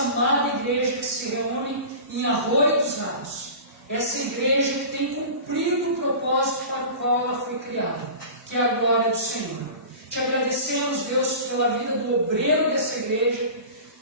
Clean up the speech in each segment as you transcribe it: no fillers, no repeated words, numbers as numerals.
amada igreja que se reúne em Arroio dos Ratos. Essa igreja que tem cumprido o propósito para o qual ela foi criada, que é a glória do Senhor. Te agradecemos, Deus, pela vida do obreiro dessa igreja,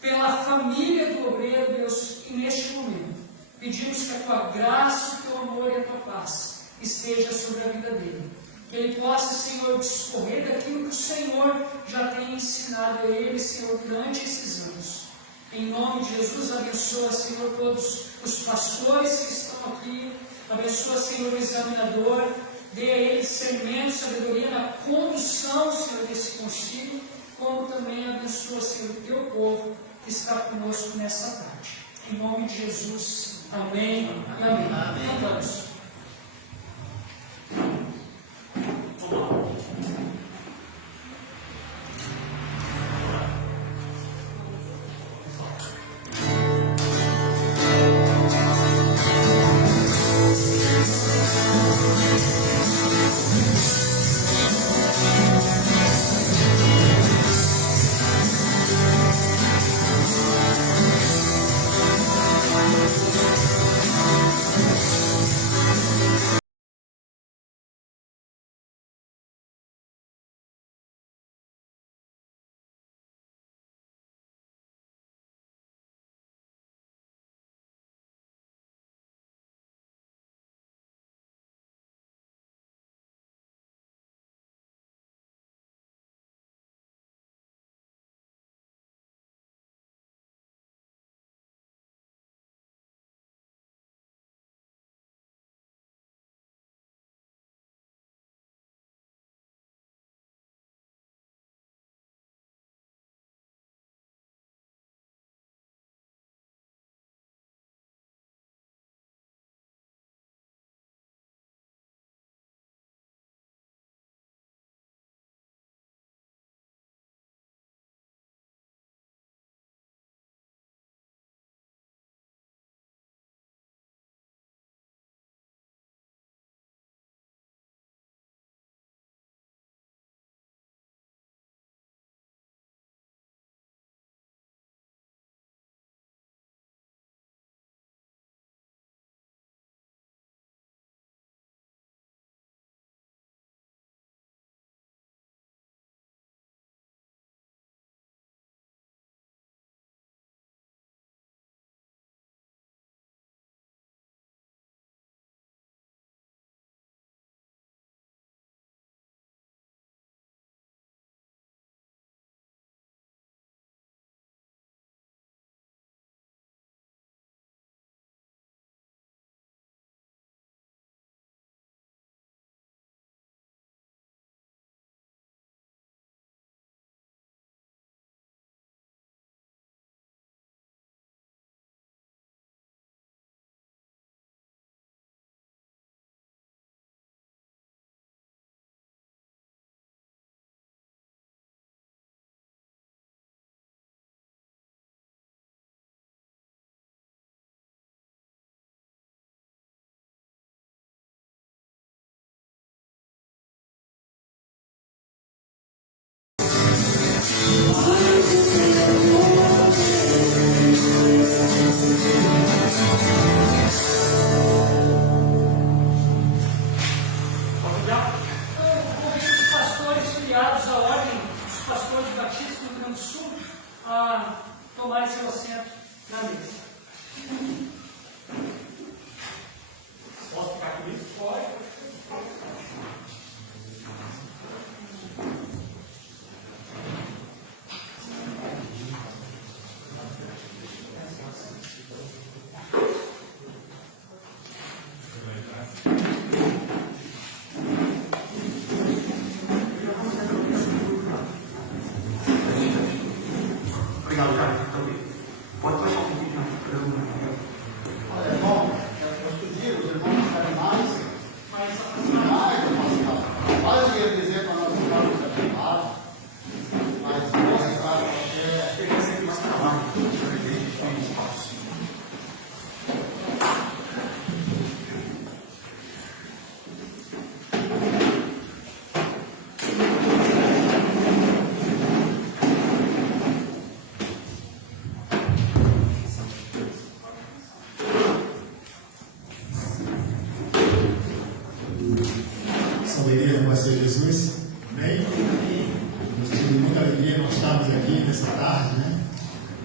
pela família do obreiro, Deus, e neste momento pedimos que a tua graça, o teu amor e a tua paz esteja sobre a vida dele. Que ele possa, Senhor, discorrer daquilo que o Senhor já tem ensinado a ele, Senhor, durante esses anos. Em nome de Jesus, abençoa, Senhor, todos os pastores que estão aqui. Abençoa, Senhor, o examinador. Dê a ele discernimento, sabedoria na condução, Senhor, desse concílio. Como também abençoa, Senhor, o teu povo que está conosco nessa tarde. Em nome de Jesus. Amém e amém. Cantamos.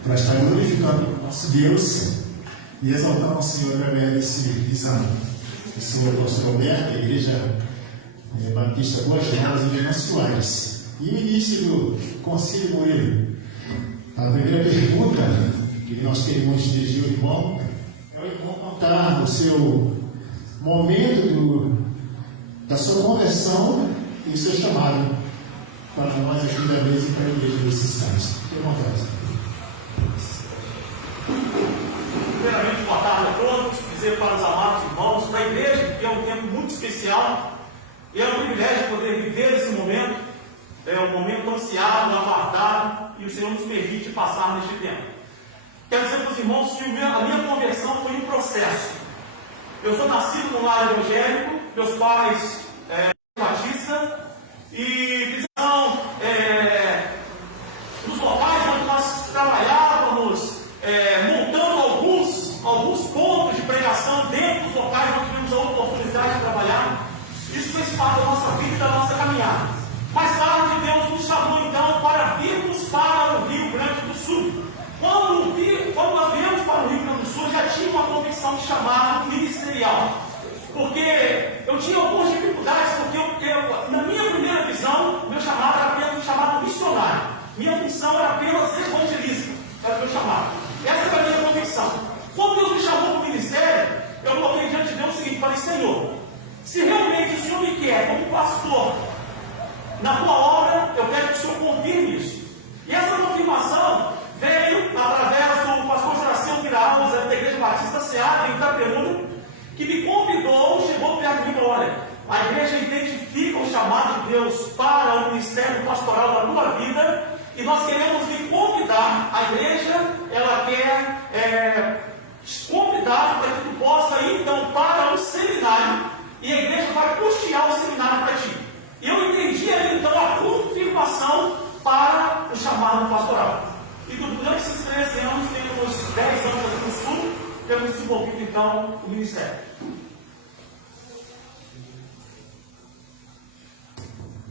para estar glorificando o nosso Deus e exaltando o Senhor através desse exame. O Senhor Pastor Alberto, a Igreja Batista Boas Novas em Minas Soares. E o início do Concílio Moreira. A primeira pergunta que nós queremos dirigir ao irmão é o irmão contar o seu momento da sua conversão e o seu chamado para nós aqui da mesa e para a igreja nesse instante. Tenha vontade. Primeiramente, boa tarde a todos, dizer para os amados irmãos da igreja que é um tempo muito especial e é um privilégio poder viver esse momento, é um momento ansiado, aguardado, e o Senhor nos permite passar neste tempo. Quero dizer para os irmãos que a minha conversão foi um processo. Eu sou nascido num lar evangélico, meus pais batistas, e visão nos locais onde nós trabalhávamos, montando alguns pontos de pregação dentro dos locais onde tivemos a oportunidade de trabalhar. Isso fez parte da nossa vida e da nossa caminhada. Mais tarde, Deus nos chamou então para virmos para o Rio Grande do Sul. Quando nós viemos para o Rio Grande do Sul, já tinha uma convicção de chamado ministerial. Porque eu tinha algumas dificuldades, porque na minha primeira visão, meu chamado era apenas um chamado missionário. Minha função era apenas evangelista, era o meu chamado. Essa era a minha convicção. Quando Deus me chamou para o ministério, eu coloquei diante de Deus o seguinte: falei, Senhor, se realmente o Senhor me quer como pastor na tua obra, eu quero que o Senhor confirme isso. E essa confirmação veio através do pastor Joraceu Viraus, da Igreja Batista Seara, em Itapemirim, que me convidou, chegou perto de mim e falou: olha, a igreja identifica o chamado de Deus para o ministério pastoral da tua vida, e nós queremos lhe convidar. A igreja, ela quer convidar para que tu possa ir então para o seminário, e a igreja vai custear o seminário para ti. E eu entendi ali então a confirmação para o chamado pastoral. E durante esses 13 anos, temos 10 anos aqui no Sul, temos desenvolvido então o ministério.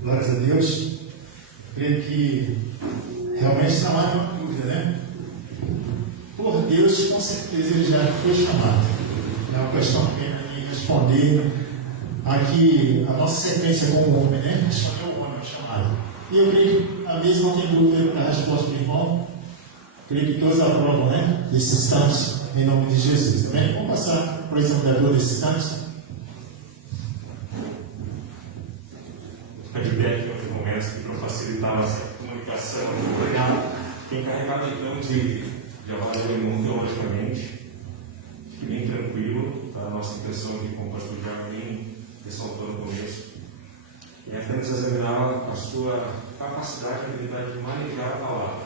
Glórias a Deus. Creio que realmente não há nenhuma dúvida, né? Por Deus, com certeza ele já foi chamado. Não é uma questão de responder aqui a nossa sequência como homem, né? Responder o homem chamado. E eu creio que a mesma não tem dúvida para a resposta do irmão. Creio que todos aprovam, né? Esse instante, em nome de Jesus. Também vamos passar para o examinador desse instante. Feedback em outros momentos para facilitar a nossa comunicação. Tem carregado então de avaliar o mundo teologicamente. Fique bem tranquilo, tá? A nossa intenção aqui com o pastor Jardim ressaltou no começo. E apenas examinar a sua capacidade e habilidade de manejar a palavra.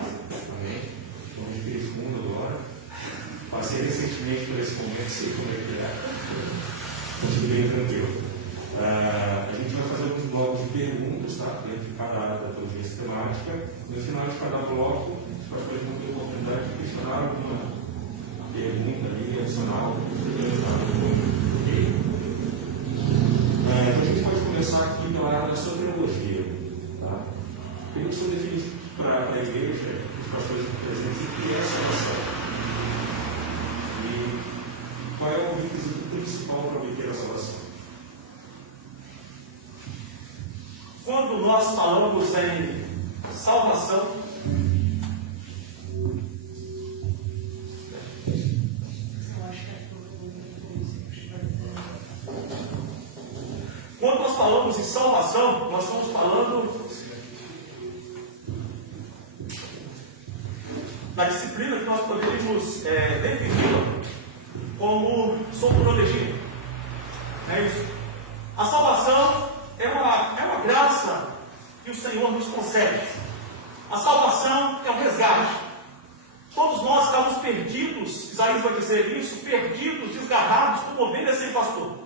Amém? Vamos respirar fundo agora. Passei recentemente por esse momento, sei como é que é. Fique bem tranquilo. A gente vai fazer alguns blocos de perguntas, tá? Dentro de cada área da teologia sistemática. No final de cada bloco, os pastores vão ter a oportunidade de questionar alguma pergunta ali adicional. A gente pode começar aqui pela área da soteriologia. Tá? Queria que o senhor definisse para a igreja, os pastores presentes, o que é salvação. E qual é o requisito principal para obter a salvação? Quando nós falamos em salvação, nós estamos falando da disciplina que nós poderíamos defini-la como soteriologia. É isso. A salvação é uma graça que o Senhor nos concede. A salvação é um resgate. Todos nós estamos perdidos, Isaías vai dizer isso, perdidos, desgarrados, como ovelhas sem pastor.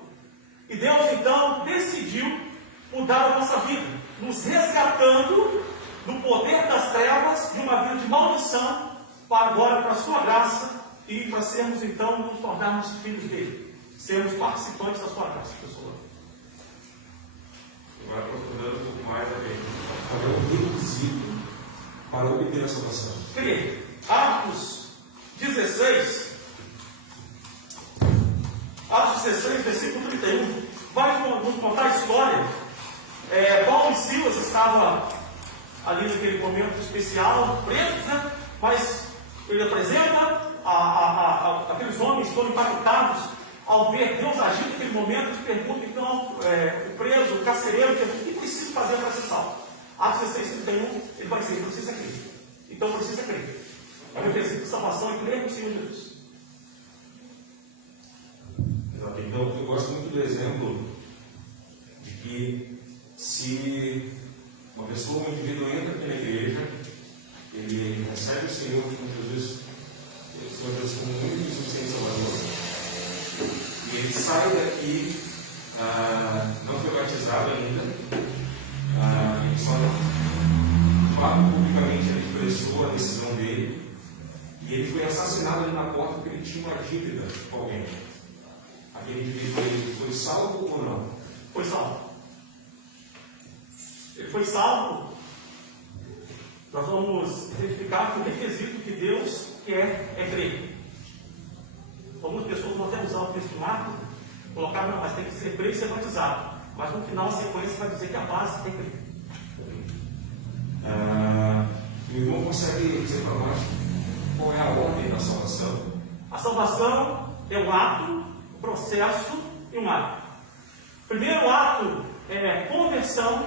E Deus então decidiu mudar a nossa vida, nos resgatando do poder das trevas, de uma vida de maldição, para agora para a sua graça e para sermos então, nos tornarmos filhos dele, sermos participantes da sua graça, pessoal. Agora, aprofundando um pouco mais a qual é o requisito para obter a salvação? Crer. Atos 16. Atos 16, versículo 31. Vai nos contar a história. Paulo e Silas estavam ali naquele momento especial, presos, né? Mas ele apresenta aqueles homens que foram impactados ao ver Deus agir naquele momento. Eles perguntam, então, o preso, o carcereiro, pergunta: o que precisa fazer para ser salvo? Atos 16, 31, ele vai dizer: precisa crer. Então precisa crer. A meu princípio de salvação é crer no Senhor Jesus. Exato. Então, eu gosto muito do exemplo de que se uma pessoa, um indivíduo entra aqui na igreja, ele recebe o Senhor como Jesus, o Senhor Jesus como o único e suficiente Salvador, e ele sai daqui, não foi batizado ainda, ele só fala publicamente, ele expressou a decisão dele, e ele foi assassinado ali na porta porque ele tinha uma dívida com alguém. Aquele indivíduo, ele foi salvo ou não? Foi salvo. Ele foi salvo. Nós vamos verificar que o requisito que Deus quer é crer. Algumas pessoas vão até usar o texto de Marcos, colocar: não, mas tem que ser crer e ser batizado. Mas no final a sequência vai dizer que a base é crer. O irmão consegue dizer para nós qual é a ordem da salvação? A salvação é um ato, um processo e um ato. O primeiro ato é conversão,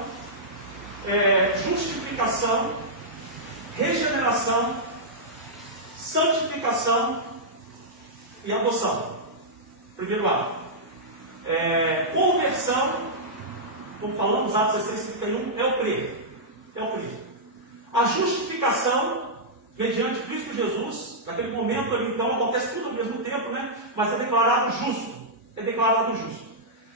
justificação, regeneração, santificação e adoção. Primeiro ato. Conversão, como falamos, Atos 16, 31, é o crer. É o crer. A justificação, mediante Cristo Jesus, naquele momento ali, então, acontece tudo ao mesmo tempo, né? Mas é declarado justo. É declarado justo.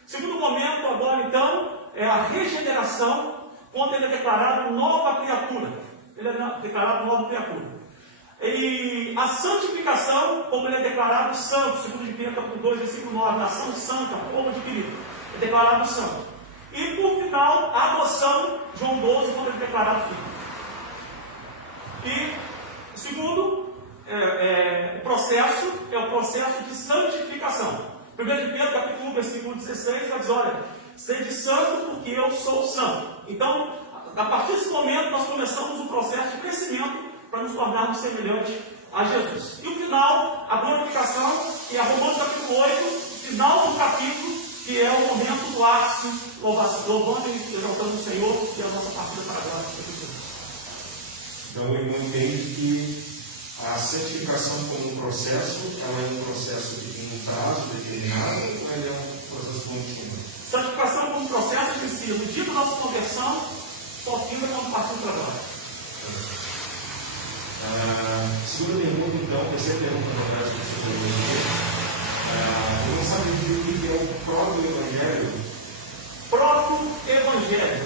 Segundo momento, agora, então, é a regeneração, quando ele é declarado nova criatura. Ele é declarado nova criatura. E a santificação, como ele é declarado santo, segundo de Pedro, capítulo 2, versículo 9, nação santa, povo adquirido, é declarado santo. E por final, a adoção, João 12, quando ele é declarado filho. E o segundo processo é o processo de santificação. 1 de Pedro, capítulo 1, versículo 16, vai dizer: olha, sede santo porque eu sou santo. Então, a partir desse momento, nós começamos um processo de crescimento para nos tornarmos semelhantes a Jesus. E o final, a glorificação, que é Romanos capítulo 8, final do capítulo, que é o momento do ápice, louvando e exaltando o Senhor, e a nossa partida para a glória de Jesus. Então, o irmão entende que a santificação como um processo, ela é um processo de um prazo determinado, ou ela é um processo contínuo? Santificação como um processo de si. No dia da nossa conversão, só finda quando partimos para a glória. Segunda pergunta, então, terceira pergunta no verso que você eu não sabe o que é o proto-evangelho. Proto-evangelho.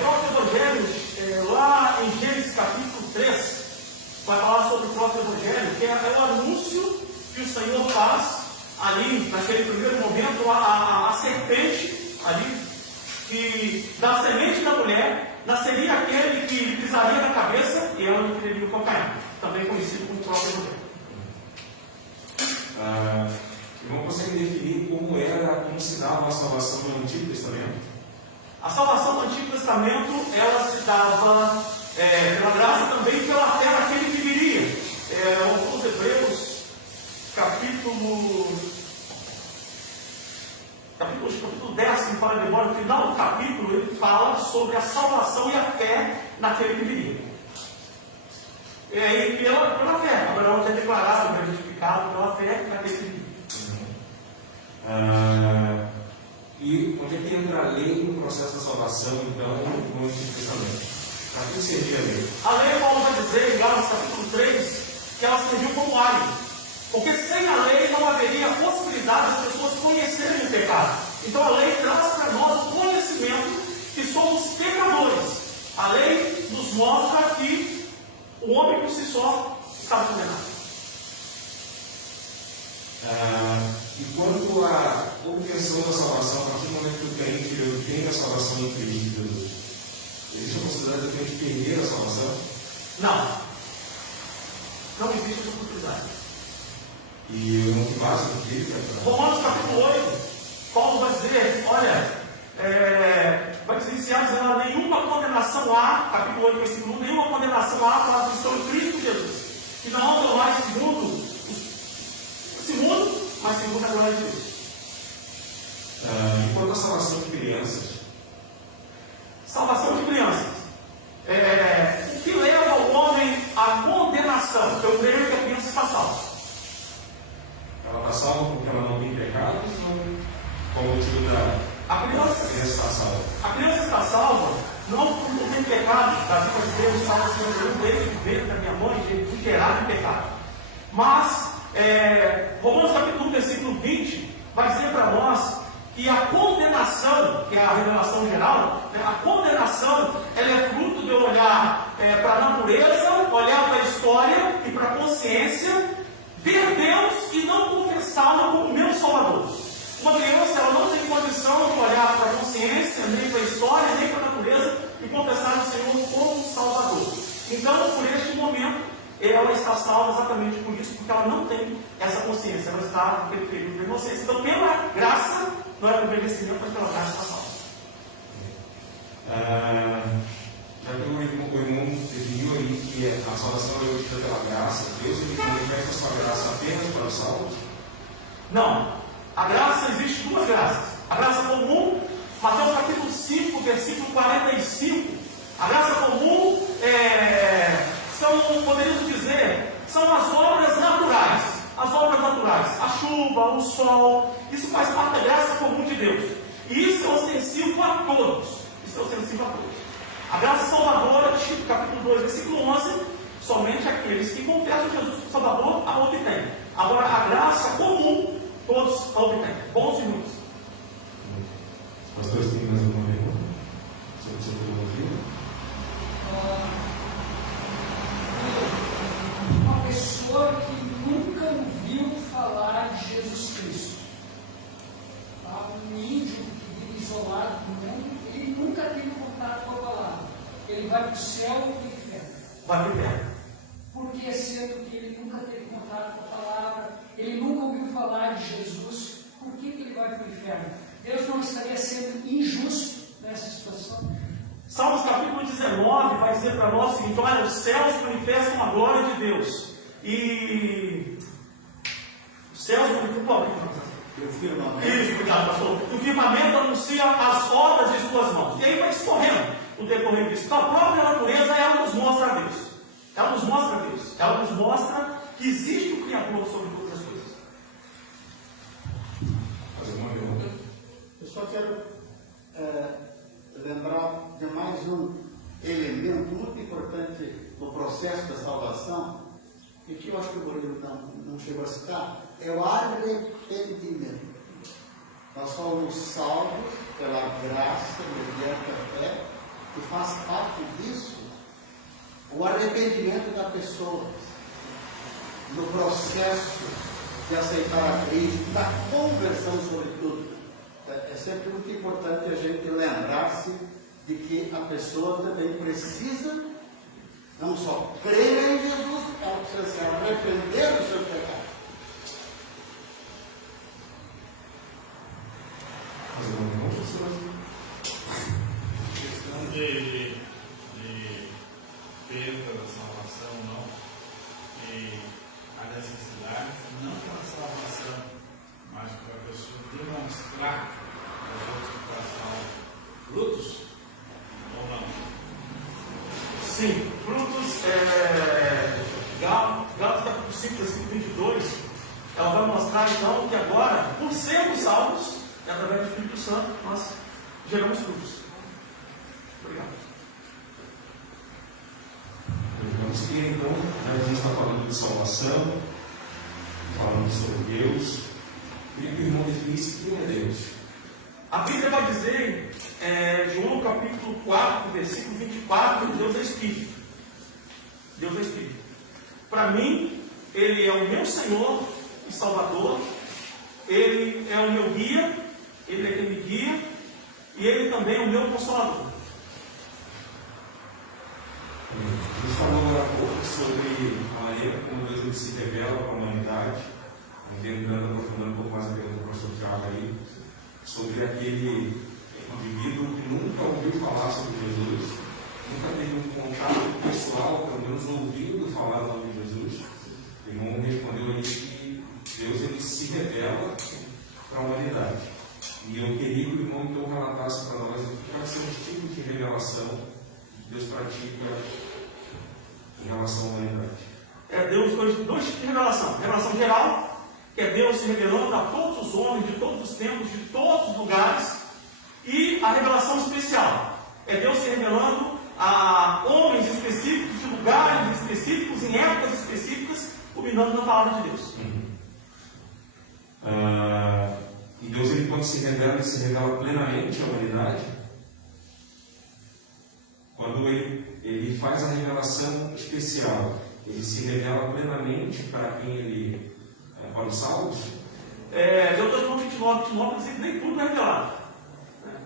Proto-evangelho, lá em Gênesis capítulo 3, vai falar sobre o proto-evangelho, que é o anúncio que o Senhor faz ali, naquele primeiro momento, a serpente ali, que da semente da mulher nasceria aquele que pisaria na cabeça e ela não teria o calcanhar, também conhecido como proto-evangelho. Irmão, consegue definir como se dava a salvação no Antigo Testamento? A salvação no Antigo Testamento, ela se dava pela graça também pela fé naquele que viria. Os Hebreus, capítulo 10, que fala de memória, no final do capítulo, ele fala sobre a salvação e a fé naquele que viria. E aí, pela fé, Abraão já é declarado, justificado pela fé naquele que viria. E onde é que entra a lei no processo da salvação, então, no Antigo Testamento? Para que servia a lei? A lei, Paulo vai dizer em Gálatas capítulo 3, que ela serviu como alho. Porque sem a lei não haveria possibilidade das pessoas conhecerem o pecado. Então a lei traz para nós o conhecimento que somos pecadores. A lei nos mostra que o homem por si só estava condenado. E quanto à obtenção da salvação, a partir do momento que o crente tem a salvação em Cristo Jesus, existe a possibilidade de o crente perder a salvação? Não. Não existe essa possibilidade. E eu não tenho mais do que ele. Romanos capítulo 8, Paulo vai dizer, olha, vai iniciar dizendo, nenhuma condenação há, capítulo 8, versículo 1, nenhuma condenação há para os que estão em Cristo Jesus, que não andam mais segundo, mas segundo a glória de Deus. E quanto à salvação de crianças? Salvação de crianças. O que leva o homem à condenação? Eu creio que a criança está salva. Ela está salva porque ela não tem pecados ou qual o motivo da A criança está salva? A criança está salva não porque não tem pecado. Davi vai dizer, o Salmo 51, desde o ventre da minha mãe, ele foi gerado em pecado. Mas, Romanos capítulo 1, versículo 20, vai dizer para nós que a condenação, que é a revelação geral, a condenação, ela é fruto de eu olhar para a natureza, olhar para a história e para a consciência, ver Deus e não confessá-lo como meu Salvador. Uma criança, ela não tem condição de olhar para a consciência, nem para a história, nem para a natureza e confessar o Senhor como Salvador. Então, por este momento, ela está salva exatamente por isso, porque ela não tem essa consciência, ela está naquele período de inocência. Então, pela graça, não é o envelhecimento, mas pela graça está salva. Já que o irmão definiu aí que a salvação é obtida pela graça, Deus ele manifesta a sua graça apenas para os salvos? Não. A graça, existe duas graças. A graça comum, Mateus capítulo 5, versículo 45. A graça comum poderíamos dizer, são as obras naturais. As obras naturais. A chuva, o sol. Isso faz parte da graça comum de Deus. E isso é ostensivo a todos. Isso é ostensivo a todos. A graça salvadora, Tito capítulo 2, versículo 11, somente aqueles que confessam Jesus como Salvador a obtêm. Agora, a graça comum, todos a obtêm. Bons e ruins. Os pastores têm mais alguma pergunta sobre teologia? Uma pessoa que nunca ouviu falar de Jesus Cristo, um índio que vive isolado do mundo, ele nunca teve contato com a palavra. Ele vai para o céu ou para o inferno? Vai para o inferno. Porque sendo que ele nunca teve contato com a palavra, ele nunca ouviu falar de Jesus, por que ele vai para o inferno? Deus não estaria sendo injusto nessa situação? Salmos capítulo 19 vai dizer para nós o seguinte: olha, os céus manifestam a glória de Deus. E os céus manifestam. Isso, obrigado, pastor. E o firmamento anuncia as obras de suas mãos. E aí vai escorrendo o decorrer disso. Então a própria natureza, ela nos mostra a Deus. Ela nos mostra a Deus. Ela nos mostra que existe o Criador sobre todas as coisas. Fazer uma pergunta? Eu só quero lembrar de mais um elemento muito importante no processo da salvação, e que eu acho que o Murilo não chegou a citar, é o arrependimento. Nós somos salvos pela graça mediante a fé, e faz parte disso o arrependimento da pessoa no processo de aceitar a Cristo, da conversão sobretudo. É sempre muito importante a gente lembrar-se de que a pessoa também precisa não só crer em Jesus, ela precisa se arrepender do seu pecado. Fazer uma pergunta, senhor? Questão de perda da salvação, não. E a necessidade, não pela salvação, mas para a pessoa demonstrar aos outros que está salvo frutos, ou não? Sim, frutos. Gálatas capítulo 5, versículo 22, ela vai mostrar então que agora, por sermos salvos, e através do Espírito Santo, nós geramos frutos. Obrigado. Vamos que então, a gente está falando de salvação, falando sobre Deus. Queria que o irmão definisse quem é Deus. A Bíblia vai dizer, João capítulo 4, versículo 24, Deus é Espírito. Deus é Espírito. Para mim, Ele é o meu Senhor e Salvador, Ele é o meu guia, Ele é quem me guia, e Ele também é o meu Consolador. A gente falou agora há pouco sobre a maneira como Deus se revela para a humanidade, especial, que é Deus se revelando a todos os homens, de todos os tempos, de todos os lugares, e a revelação especial é Deus se revelando a homens específicos, de lugares específicos, em épocas específicas, culminando na palavra de Deus. E Deus, ele, quando se revela plenamente à humanidade, quando ele faz a revelação especial, ele se revela plenamente para quem ele, para os salvos. Deuteronômio 29 diz que nem tudo é revelado.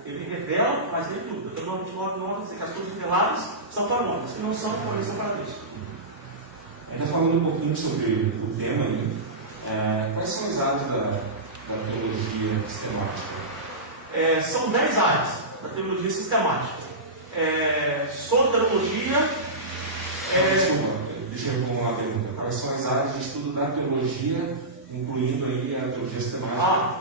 Ele revela, mas nem tudo. Deuteronômio 29 diz que as coisas reveladas são para nós, as que não são, porém são para Deus. Ainda falando um pouquinho sobre o tema ali, quais são as áreas da teologia sistemática? São 10 áreas da teologia sistemática. Soteriologia. Deixa eu formular a pergunta. Quais são as áreas de estudo da teologia, incluindo aí a teologia sistemática?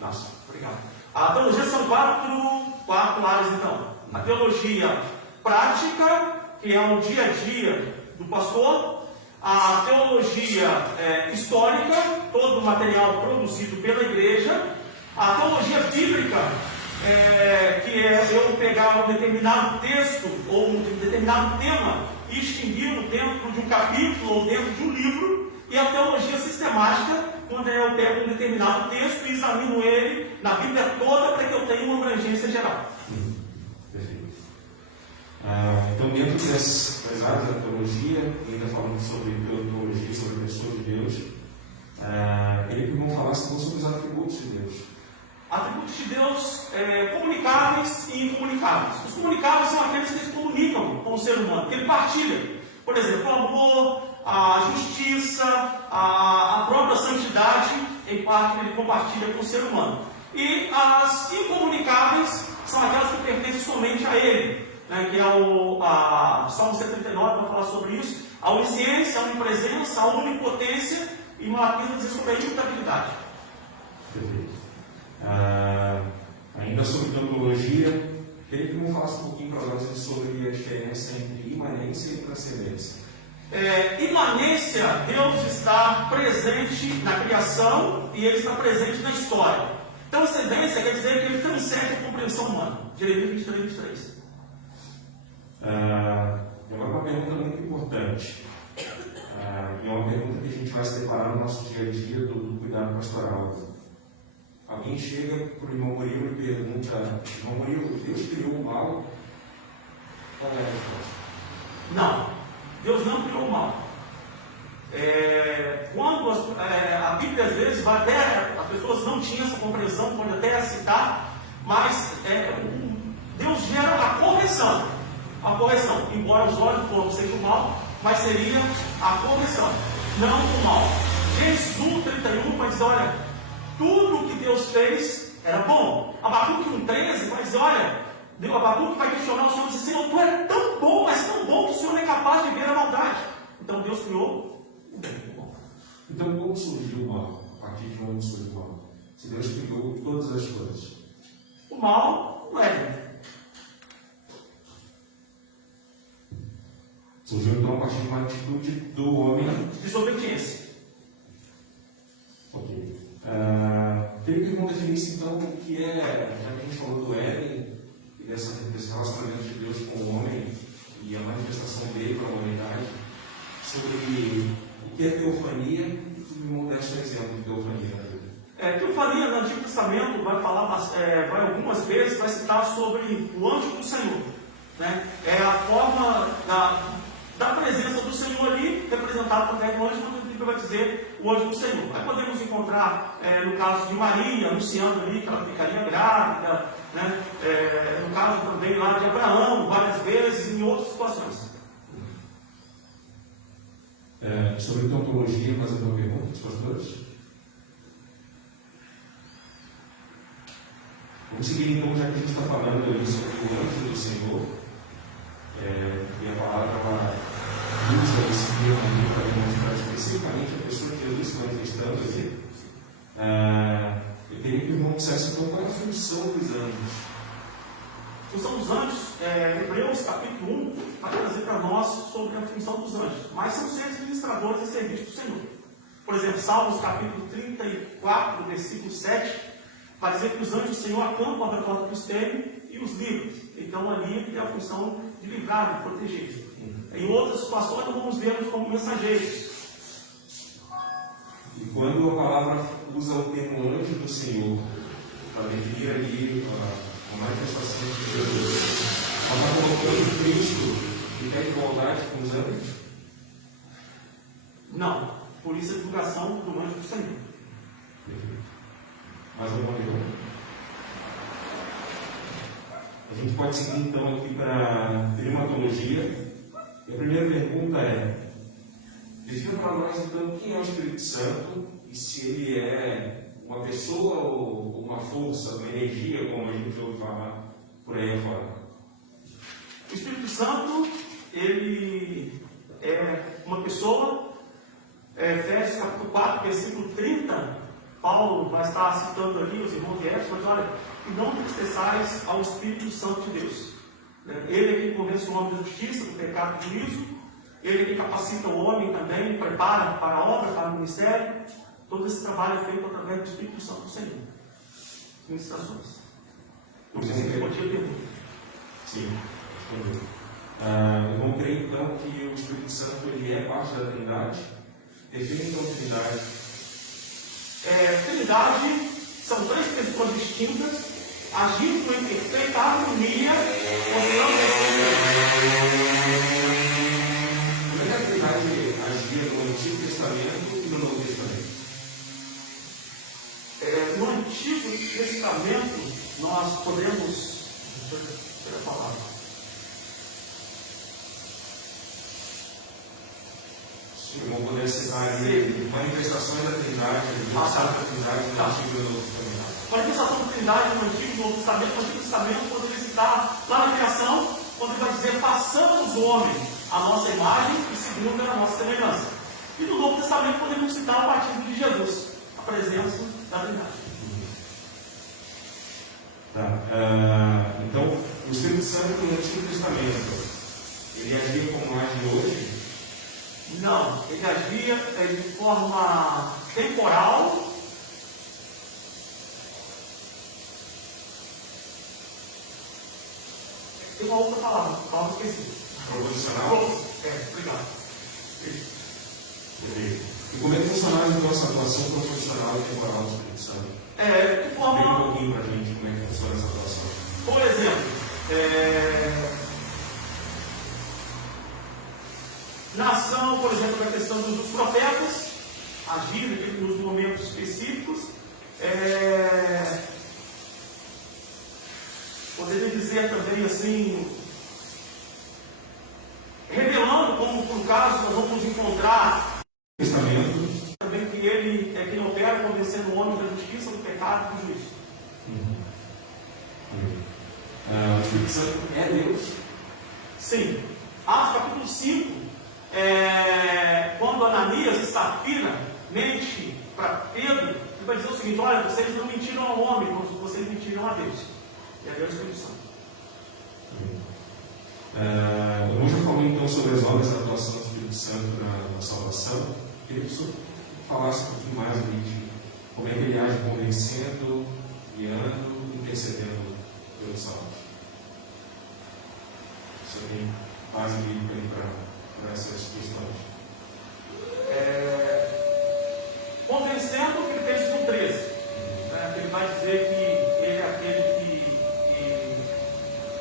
Nossa, obrigado. A teologia são quatro áreas, então. A teologia prática, que é o dia a dia do pastor. A teologia histórica, todo o material produzido pela igreja. A teologia bíblica, que é eu pegar um determinado texto ou um determinado tema e extingui-lo dentro de um capítulo ou dentro de um livro. E a teologia sistemática, quando eu pego um determinado texto e examino ele na Bíblia toda para que eu tenha uma abrangência geral. Perfeito. Então, dentro das áreas da teologia, ainda falando sobre teologia, sobre a pessoa de Deus, queria que o irmão falasse sobre os atributos de Deus. Atributos de Deus comunicáveis e incomunicáveis. Os comunicáveis são aqueles que eles comunicam com o ser humano, que ele partilha. Por exemplo, o amor, a justiça, a própria santidade, em parte ele compartilha com o ser humano. E as incomunicáveis são aquelas que pertencem somente a ele, né, que é o Salmo 139, vai falar sobre isso, a onisciência, a onipresença, a onipotência, e Malaquias vai dizer sobre a imutabilidade. Perfeito. Ainda sobre teologia, queria que o irmão falasse um pouquinho para nós sobre a diferença entre imanência e transcendência. Imanência, Deus está presente na criação e Ele está presente na história. Transcendência quer dizer que Ele transcende a compreensão humana. Jeremias 23:23. Agora uma pergunta muito importante. É uma pergunta que a gente vai se deparar no nosso dia a dia do cuidado pastoral. Alguém chega para o irmão Murilo e pergunta: irmão Murilo, Deus criou o mal? Qual é a resposta? Não, Deus não criou o mal. Quando a Bíblia às vezes vai até, as pessoas não tinham essa compreensão, pode até citar, mas Deus gera a correção. A correção, embora os olhos do corpo sejam o mal, mas seria a correção, não o mal. Gênesis 1:31 vai dizer: olha, tudo que Deus fez era bom. Abacuque 1:13 vai dizer: olha, Abacuque vai questionar o Senhor e dizer: Senhor, tu é tão bom, mas tão bom que o Senhor não é capaz de ver a maldade. Então Deus criou o bem e o mal. Então, como surgiu o mal? A partir de onde surgiu o mal? Se Deus criou todas as coisas. O mal não é. Surgiu então a partir de uma atitude do homem. Desobediência. Ok. Queria que o irmão definisse então o que é, já que a gente falou do Éden e desse relacionamento de Deus com o homem e a manifestação dele para a humanidade, sobre o que é teofania, e que o irmão desse um exemplo de teofania na Bíblia. Teofania no Antigo Testamento vai falar, vai algumas vezes, vai citar sobre o anjo do Senhor. Né? É a forma da presença do Senhor ali, representada através do anjo, quando a Bíblia vai dizer o anjo do Senhor. Aí podemos encontrar, no caso de Maria, anunciando ali que ela ficaria grávida, né? No caso também lá de Abraão, várias vezes, em outras situações. Sobre teologia, mais alguma pergunta dos pastores? Vamos seguir então, já que a gente está falando ali sobre o anjo do Senhor. E a palavra usa esse termo ali para demonstrar especificamente a pessoa que Jesus está manifestando aqui. Eu queria que o irmão dissesse então qual é a função dos anjos. A função dos anjos, Hebreus capítulo 1, vai trazer para nós sobre a função dos anjos. Mas são seres ministradores e serviços do Senhor. Por exemplo, Salmos capítulo 34, versículo 7, vai dizer que os anjos do Senhor acampam ao redor dos temem e os livram. Então ali tem a função de livrar, de proteger. Em outras situações, nós vamos ver como mensageiros. E quando a palavra usa o termo anjo do Senhor, para definir ali a manifestação de Jesus, ela está colocando Cristo em pé de igualdade com os anjos? Não, por isso a divulgação do anjo do Senhor. Mas não morreu. A gente pode seguir então aqui para a primatologia. E a primeira pergunta é: defina para nós então quem é o Espírito Santo e se ele é uma pessoa ou uma força, uma energia, como a gente ouve falar por aí afora. O Espírito Santo, ele é uma pessoa. Efésios capítulo 4, versículo 30, Paulo vai estar citando ali os irmãos de Éfeso, mas olha, e não entristeçais ao Espírito Santo de Deus. Ele é quem convence o homem da justiça, do pecado e do juízo. Ele é quem capacita o homem também, prepara para a obra, para o ministério. Todo esse trabalho é feito através do Espírito Santo do Senhor. Ministrações. Não sei se você pode perguntar. Sim, respondeu. Vamos crer então que o Espírito Santo ele é parte da Trindade. Define então a Trindade. Trindade são três pessoas distintas, agindo em perfeita harmonia, mostrando Como é que a Trindade agia no Antigo Testamento e no Novo Testamento? No Antigo Testamento, nós podemos. Deixa eu ver a palavra. Vamos poder citar ali manifestações da Trindade, passado da Trindade no Antigo e no Novo Testamento. Manifestação da Trindade no Antigo e no Novo Testamento. No Antigo Testamento, poderia citar lá na criação, quando ele vai dizer: façamos o homem a nossa imagem e segundo a nossa semelhança. E no Novo Testamento, podemos citar o batismo de Jesus, a presença da Trindade. Então, o Espírito Santo no Antigo Testamento, ele agia como age hoje? Não, ele agia de forma temporal. Tem uma outra palavra esqueci. Proposicional? Obrigado. Beleza. E como é que funcionava então essa atuação proposicional e temporal do Espírito Santo? De forma. Explica um pouquinho para a gente como é que funciona essa atuação. Por exemplo, na ação, por exemplo, da questão dos profetas, agir nos momentos específicos, poderia dizer também assim, revelando, como por caso nós vamos encontrar Testamento. também que ele é quem opera, convencendo o homem da justiça, do pecado e do juízo. O Espírito Santo é Deus? Sim. Atos capítulo 5. Quando Ananias e Safira mente para Pedro, ele vai dizer o seguinte: olha, vocês não mentiram ao homem, vocês mentiram a Deus. E a Deus é o Espírito Santo. O irmão já falou então sobre as obras da atuação do Espírito Santo na salvação. Queria que o senhor falasse um pouquinho mais de como é que ele age convencendo, guiando, intercedendo pelos salvos. O senhor tem base bíblica aí para essas questões? Convencendo o que ele tem no 13. Ele vai dizer que ele é aquele que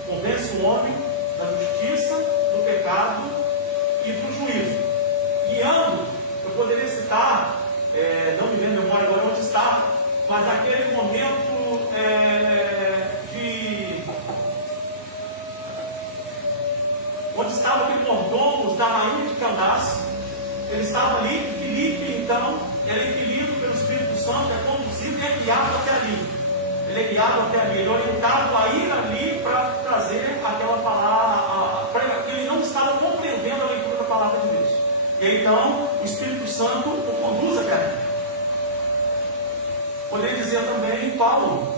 convence o homem da justiça, do pecado e do juízo. Guiando, eu poderia citar, não me lembro memória agora onde está, mas naquele momento onde estavam aqueles mordomos da rainha de Candace. Ele estava ali, Filipe então era impelido pelo Espírito Santo, é conduzido e é guiado até ali. Ele é guiado até ali, ele é orientado a ir ali para trazer aquela palavra, para ele não estava compreendendo a leitura da palavra de Deus. E então o Espírito Santo o conduz até ali. Poderia dizer também Paulo,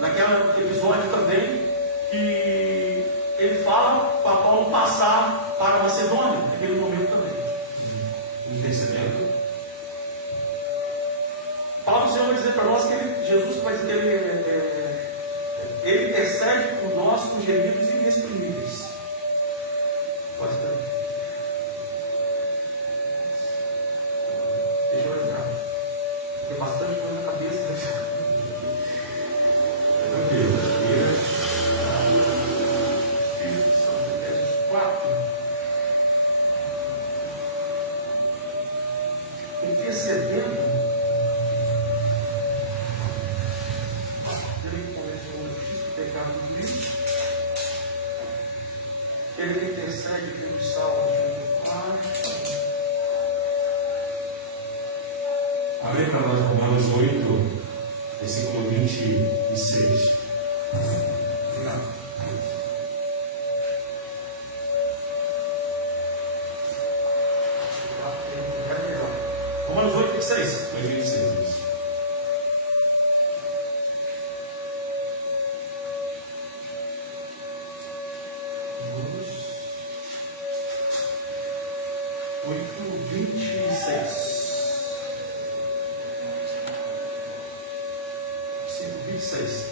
naquele episódio também, que ele fala para Paulo passar para a Macedônia, naquele momento também. Intercedendo? dizer para nós que Jesus vai dizer que ele intercede por nós com gemidos inexprimíveis. Pode ser. Deixa eu entrar. Tem bastante coisa na cabeça. Efésios 4. Intercedendo. Ele intercede pelos salvos do Pai. Abre para nós Romanos 8, versículo 26. Romanos 8, 26. 26.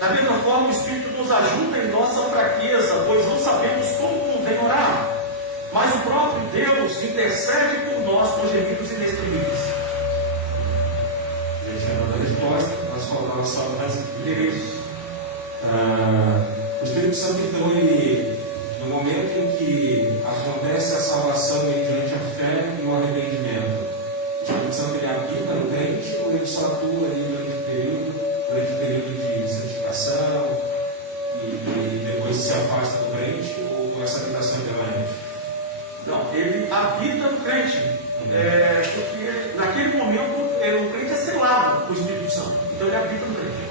Da mesma forma, o Espírito nos ajuda em nossa fraqueza, pois não sabemos como convém orar. Mas o próprio Deus intercede por nós com gemidos inexprimíveis. A gente já mandou a resposta, nós faltava só mais Isso. O Espírito Santo, então, ele, no momento em que acontece a salvação mediante a fé e o arrependimento, o Espírito Santo ele habita no crente ou ele só atua ali durante o período de santificação e depois se afasta do crente, ou essa habitação é permanente? Não, ele habita no crente, porque naquele momento o crente é selado com o Espírito Santo, então ele habita no crente.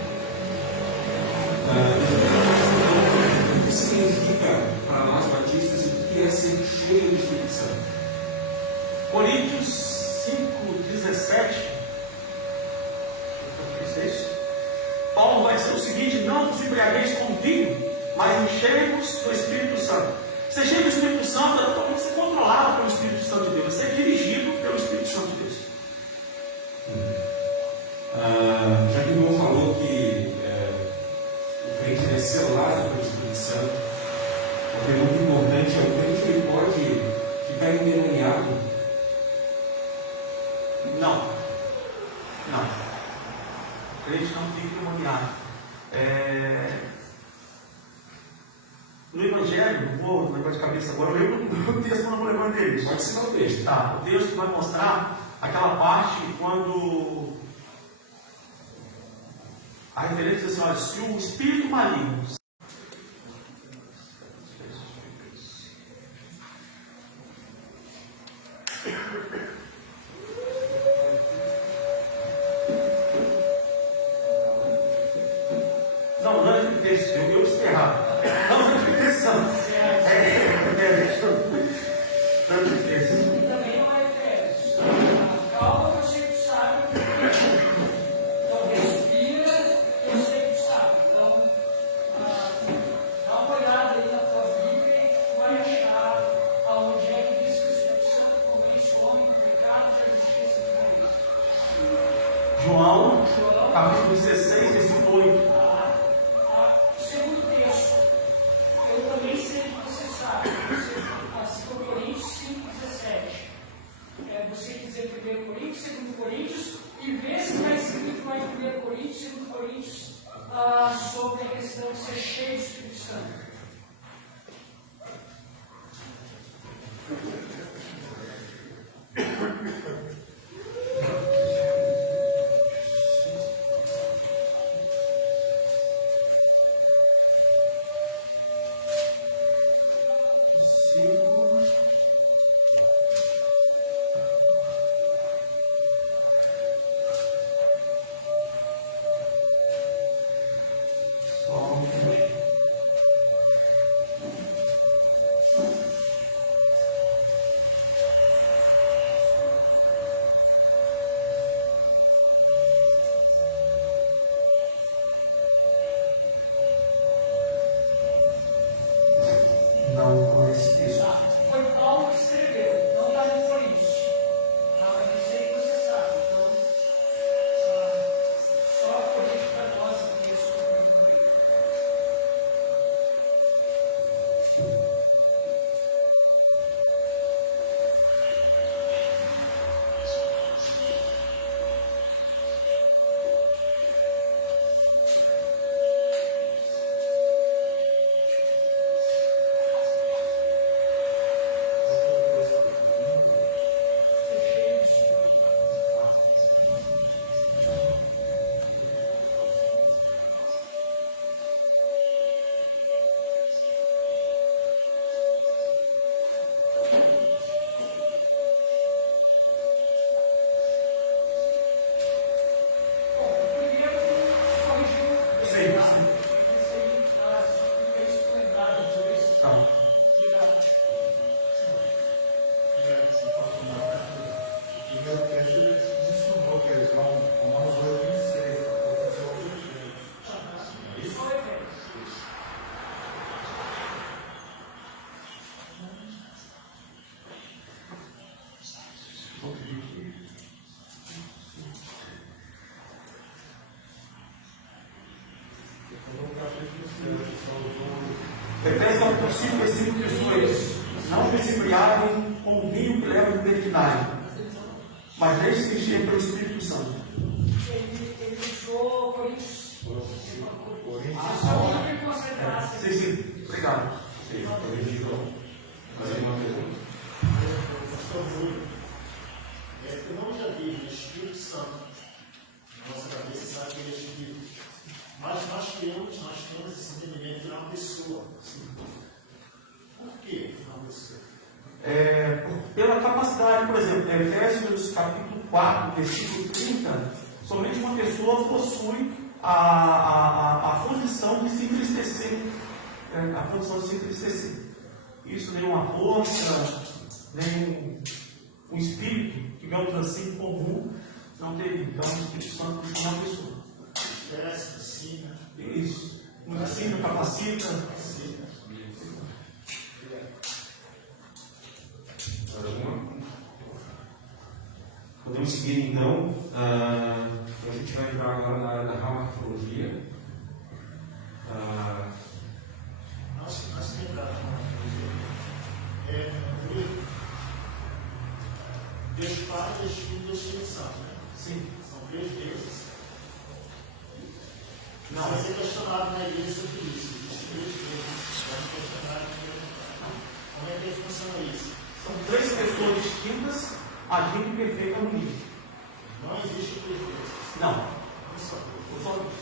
O que significa para nós batistas o que é ser cheio do Espírito Santo? Coríntios 5:17. Paulo vai dizer o seguinte: não vos embriagueis com vinho, mas enchei-vos do Espírito Santo. Ser cheio do Espírito Santo é totalmente ser controlado pelo Espírito Santo de Deus, é ser dirigido pelo Espírito Santo de Deus. Já que o irmão falou que o crente é selado pelo Espírito Santo, uma pergunta importante é: o crente ele pode ficar endemoniado? Não. O crente não fica endemoniado. No Evangelho, não vou lembrar de cabeça agora, eu lembro do texto, mas não vou lembrar dele. Pode ser o texto. Tá, o texto vai mostrar aquela parte quando a referência diz assim: olha, se o espírito maligno. Não é texto, eu disse errado. Não é texto. E também não é Efésios. Calma, você que sabe. Então, respira, eu sei que sabe. Então, dá uma olhada aí na tua Bíblia e tu vai achar aonde é que diz que o Espírito Santo convence o homem do pecado e da justiça de Deus. João, capítulo 16, versículo 8. Segundo texto, eu também sei que você sabe. Assim como Coríntios 5:17. Você quiser 1 Coríntios, 2 Coríntios, e vê se está escrito lá em 1 Coríntios, 2 Coríntios, sobre a questão de ser cheio do Espírito Santo. Sim. Isso aí, fica isso lembrado depois. Tá. Obrigado. Primeiro texto ele ensinou que eles vão Romanos 8:26. Isso foi feito. Efésios capítulo 5, versículo 18. Não vos embriaguem com vinho que leva de libertinagem, mas deixe-se encher pelo Espírito Santo. Ele deixou por isso. Só uma que concentrasse. Sim, sim. Obrigado. Mais uma pergunta? Pastor Júlio, eu não já vi o Espírito Santo na nossa cabeça, sabe que ele é Espírito. Mas nós temos esse entendimento de uma pessoa. Por que uma pessoa? Pela capacidade, por exemplo, em Efésios capítulo 4, versículo 30, somente uma pessoa possui a condição de se entristecer. A condição de se entristecer. Isso nem uma força, nem um espírito que vem assim comum, não teria. Então, o Espírito Santo é uma pessoa. Cresce, ensina. Isso. Nos ensina, capacita. Mais alguma? Podemos seguir então. A gente vai entrar agora na área da raumatologia. Nós lembramos Deus Pai, Deus Filho e Deus Espírito Santo. Né? Sim. São 3 deuses. Não. Vai ser questionado na igreja sobre isso. Os 3 deuses. Vamos questionar como é que funciona isso. São 3 pessoas distintas agindo em perfeita harmonia. Não existe 3 deuses. Não. Um só Deus. Só Deus.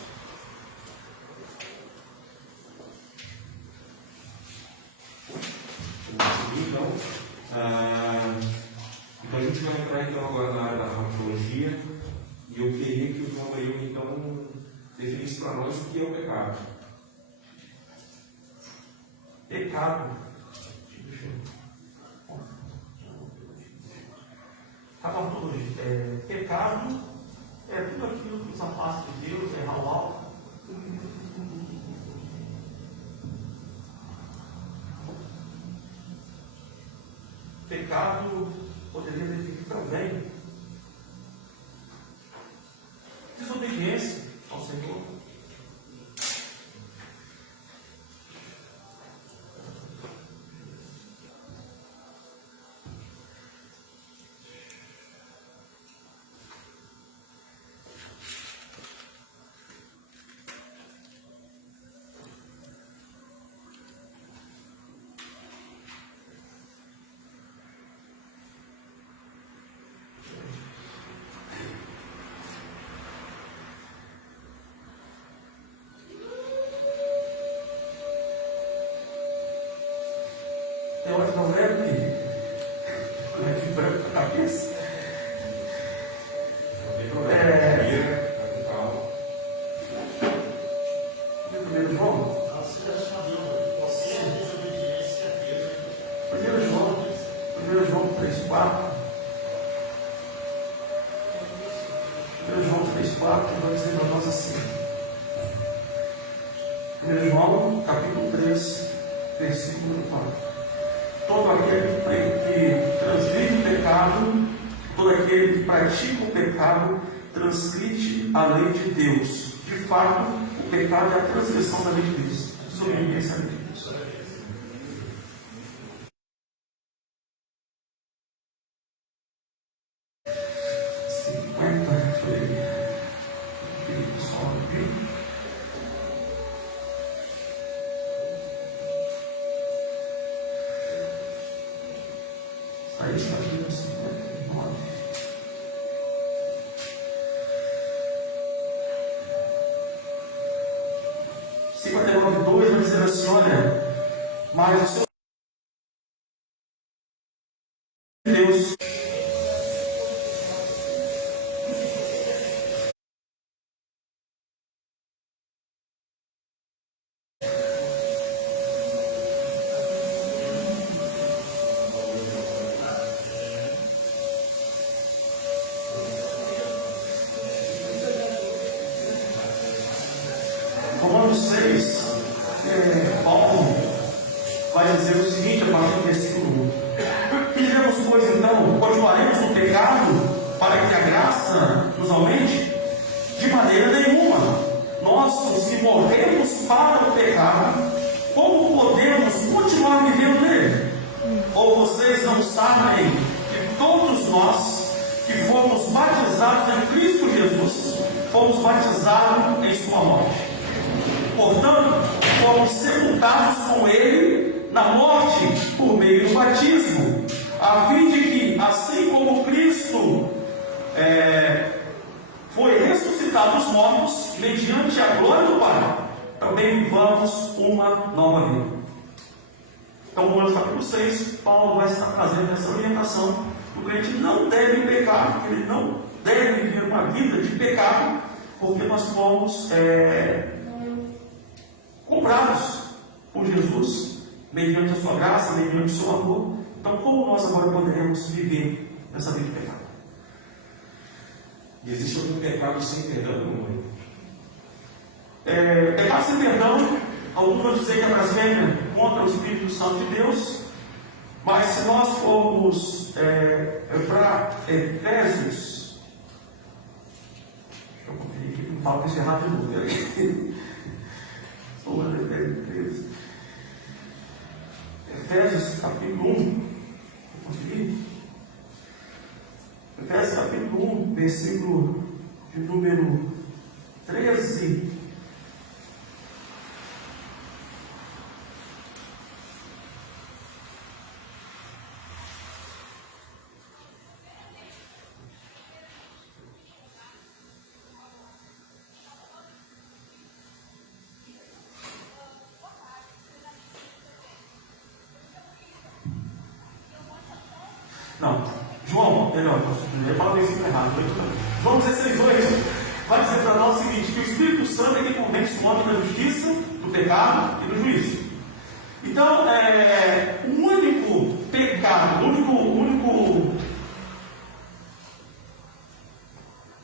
Vamos seguir então. Então a gente vai entrar então agora na área da raumatologia. E eu queria que o João Maria então definisse para nós o que é o pecado. Pecado. Pecado é tudo aquilo que nos afasta de Deus, é errar o alto. Pecado poderia definir também desobediência ao Senhor. Tem hora que não lembro como é que branco a cabeça. Primeiro João. Você já respondeu. Você é desobediência a Deus. 1 João 3,4. 1 João 3,4 vai dizer para nós assim. 1 João, capítulo 3, versículo 4. Todo aquele que transgride o pecado, todo aquele que pratica o pecado, transgride a lei de Deus. De fato, o pecado é a transgressão da lei de Deus. Desobediência à lei de Deus. Aí está aqui no 59. (59:2) vai dizer assim: olha, mas o seu Deus Romanos 6, Paulo vai dizer o seguinte, a partir do versículo 1. Que diremos, pois, então? Continuaremos no pecado para que a graça nos aumente? De maneira nenhuma. Nós, os que morremos para o pecado, como podemos continuar vivendo nele? Ou vocês não sabem que todos nós que fomos batizados em Cristo Jesus, fomos batizados em sua morte? Portanto, fomos sepultados com ele na morte por meio do batismo, a fim de que, assim como Cristo foi ressuscitado dos mortos, mediante a glória do Pai, também vivamos uma nova vida. Então, Romanos capítulo 6, Paulo vai estar trazendo essa orientação. O crente não deve pecar, ele não deve viver uma vida de pecado, porque nós fomos comprados por Jesus, mediante a sua graça, mediante o seu amor. Então, como nós agora poderemos viver nessa vida de pecado? E existe algum pecado sem perdão, não Pecado sem perdão, alguns vão dizer que é blasfêmia contra o Espírito Santo de Deus, mas se nós formos para Efésios, deixa eu conferir aqui, não falo que isso é errado de novo, peraí. Estou lendo Efésios 13. Efésios capítulo 1, vou conferir. Efésios capítulo 1, versículo de número 13. Não, João, melhor, eu falo isso errado. João 16:8 vai dizer para nós o seguinte: que o Espírito Santo é quem convence o homem da justiça, do pecado e do juízo. Então, o único pecado, o único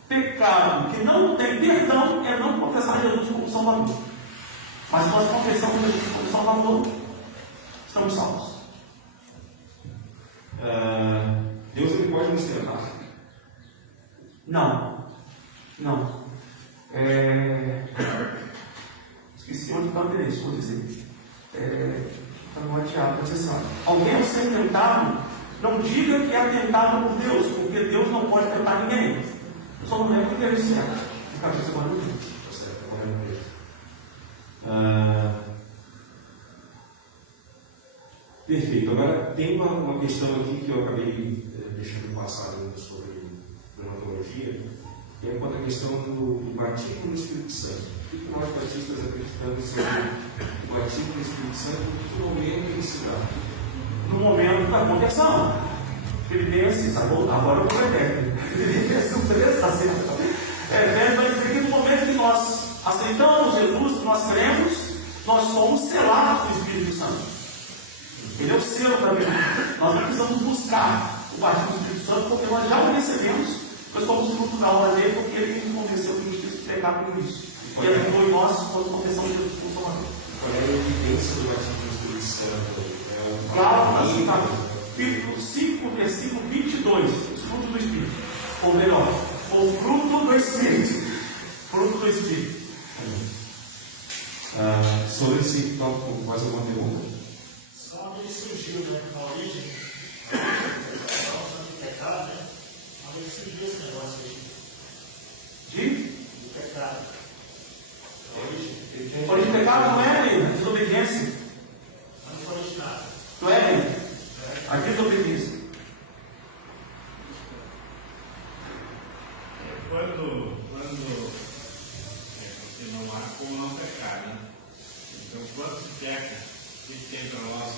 pecado que não tem perdão é não confessar Jesus como Salvador. Mas nós confessamos Jesus como Salvador, estamos salvos. Deus ele pode nos tentar? Não. Esqueci onde está o endereço, vou dizer. Está no Tiago, vai dizer assim: alguém ao ser tentado, não diga que é tentado por Deus, porque Deus não pode tentar ninguém. Eu só não lembro o endereço certo. O cabeça agora não tem. Está certo, correto mesmo. Perfeito. Agora, tem uma questão aqui que eu acabei deixando passar sobre bromatologia, que é quanto à questão do batismo no Espírito Santo. O que nós batistas acreditamos sobre o batismo no Espírito Santo e que momento ele se dá? No momento da conversão. Filipenses, agora eu vou ler. Filipenses 3, está certo. Vai dizer que no momento que nós aceitamos Jesus, que nós cremos, nós somos selados do Espírito Santo. Ele é o selo da vida. Nós não precisamos buscar o batismo do Espírito Santo, porque nós já o recebemos, nós somos fruto da obra dele, porque ele nos convenceu de justiça e pecado por isso. E ele foi nós quando confessamos Jesus como Salvador. Qual é a evidência do batismo do Espírito Santo? Gálatas, capítulo 5, versículo 22, os frutos do Espírito. Ou melhor, o fruto do Espírito. Fruto do Espírito. Sobre esse tópico, mais alguma pergunta? Só onde ele surgiu, né? Na origem, do pecado, né? Onde ele surgiu esse negócio aí. Do pecado. A origem do pecado não é a desobediência. Onde foi originado? Não é a desobediência. Quando você não há como não pecar, né? Então, quando se peca, o que tem para nós?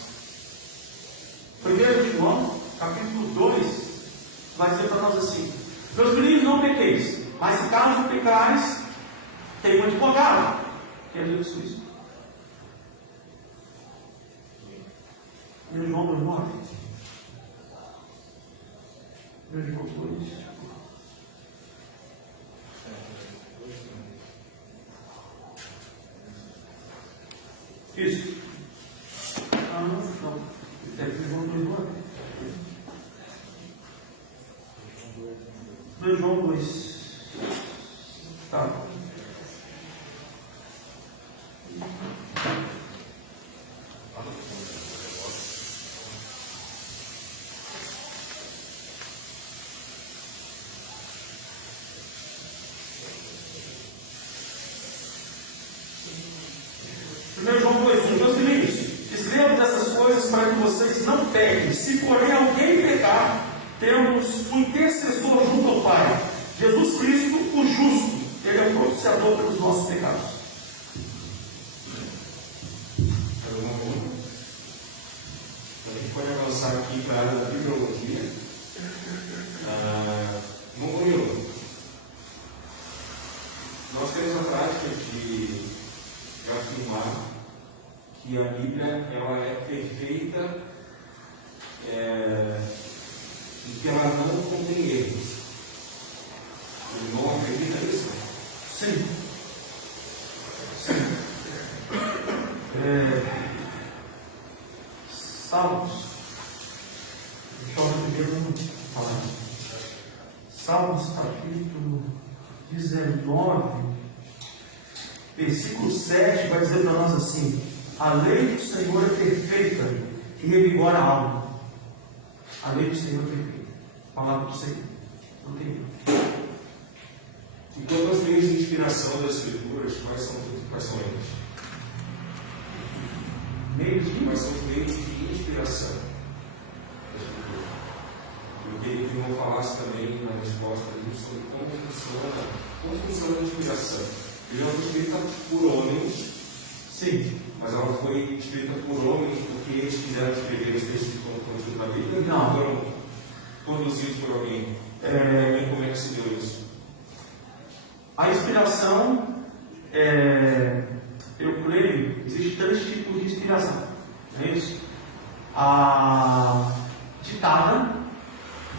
1 de João, capítulo 2, vai dizer para nós assim: meus filhinhos, não pequeis, mas se caso pecares, tem um advogado, que é Jesus Cristo. 1 João 2:9. 1 João 2. Isso. Ah, não. É que João 2. 2 João 2. Tá. Primeiro João 2, meus filhinhos, escrevamos essas coisas para que vocês não pequem. Se porém alguém pecar, temos um intercessor junto ao Pai, Jesus Cristo, o justo. Ele é o propiciador pelos nossos pecados. A gente pode avançar aqui para a área da bibliologia. Murilo, nós temos a prática de afirmar que a Bíblia ela é perfeita e que ela não contém erros. Você não acredita nisso? Sim. Salmos. Deixa eu primeiro falar. Salmos capítulo 19, versículo 7 vai dizer para nós assim: a lei do Senhor é perfeita e revigora a alma. A lei do Senhor é perfeita. Palavra do Senhor. Não tem erro. E quanto aos meios de inspiração das Escrituras, quais são eles? Quais são os meios de inspiração da Escritura? Eu queria que o irmão falasse também na resposta sobre como funciona a inspiração. Ela foi escrita por homens, sim, mas ela foi escrita por homens porque eles quiseram escrever os textos que foram contidos na Bíblia, não foram conduzidos por alguém. Como é que se deu isso? A inspiração, eu creio, existem 3 tipos de inspiração. Não é isso? A ditada,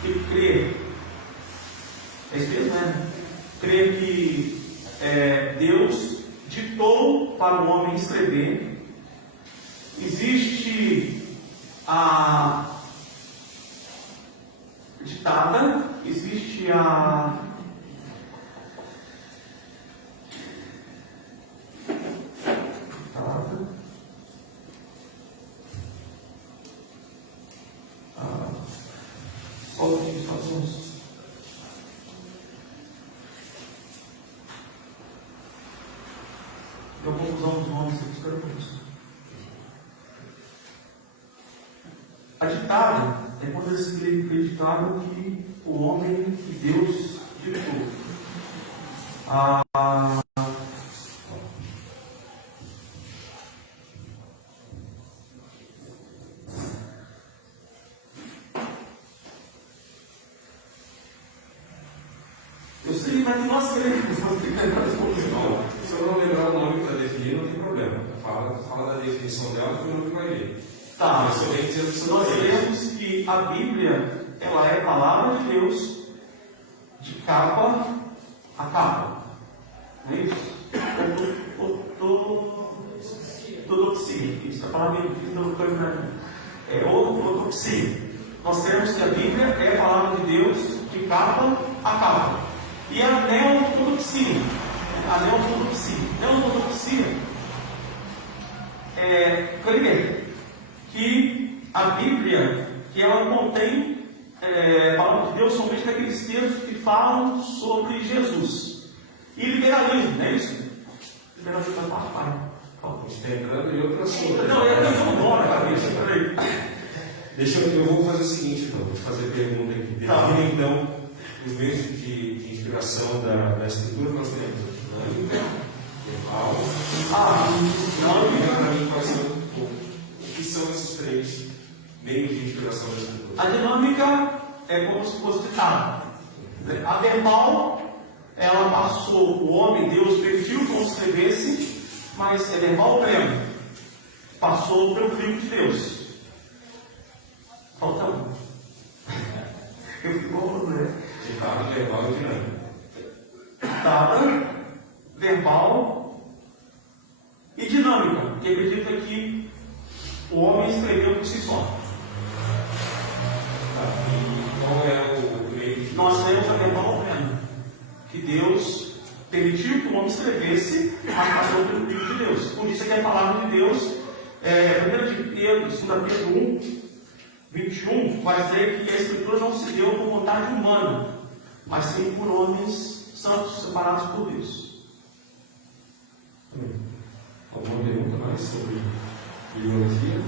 que crê, é isso mesmo, né? Crê que Deus ditou para o homem escrever. Existe a ditada, existe a deu confusão nos nomes, eu espero por isso. A ditada é quando eles acreditaram que o homem e Deus ditou. Eu sei, mas nós queremos, nós temos que lembrar as coisas. Se eu não lembrar o nome para definir, não tem problema. Fala da definição dela que o nome vai ver. Tá, mas eu tenho que dizer que nós vemos que a Bíblia ela é a palavra de Deus de capa a capa. Não é isso? Ortodoxia. Isso é a palavra é ortodoxia. Nós temos que a Bíblia é a palavra de Deus de capa a capa. E a neortodoxia. Neortodoxia crer que a Bíblia, que ela contém a palavra de Deus somente naqueles textos que falam sobre Jesus. E liberalismo, não é isso? Liberalismo é papai. A gente está entrando em outro assunto. Não, eu não vou na cabeça, peraí. Eu vou fazer o seguinte, então, vou te fazer pergunta aqui. Define, então, os meios de inspiração da Escritura que nós temos. Não, para mim, quais são, o que são esses 3 meios de inspiração da Escritura? a dinâmica é como se fosse ditado. A verbal, ela passou, o homem, Deus permitiu que não escrevesse, mas é verbal pleno. Passou pelo livro de Deus. Falta um. Eu fico com Ditado, verbal e dinâmico. Ditada, verbal e dinâmica. e acredita que o homem escreveu por si só. E qual é o meio? Nós lemos a Bíblia que Deus permitiu que o homem escrevesse, mas passou pelo livro de Deus. Por isso é que a palavra de Deus, 1 de Pedro, 2 Pedro 1, 21, vai dizer que a Escritura não se deu por vontade humana, mas sim por homens santos, separados por Deus. Alguma pergunta mais sobre biologia?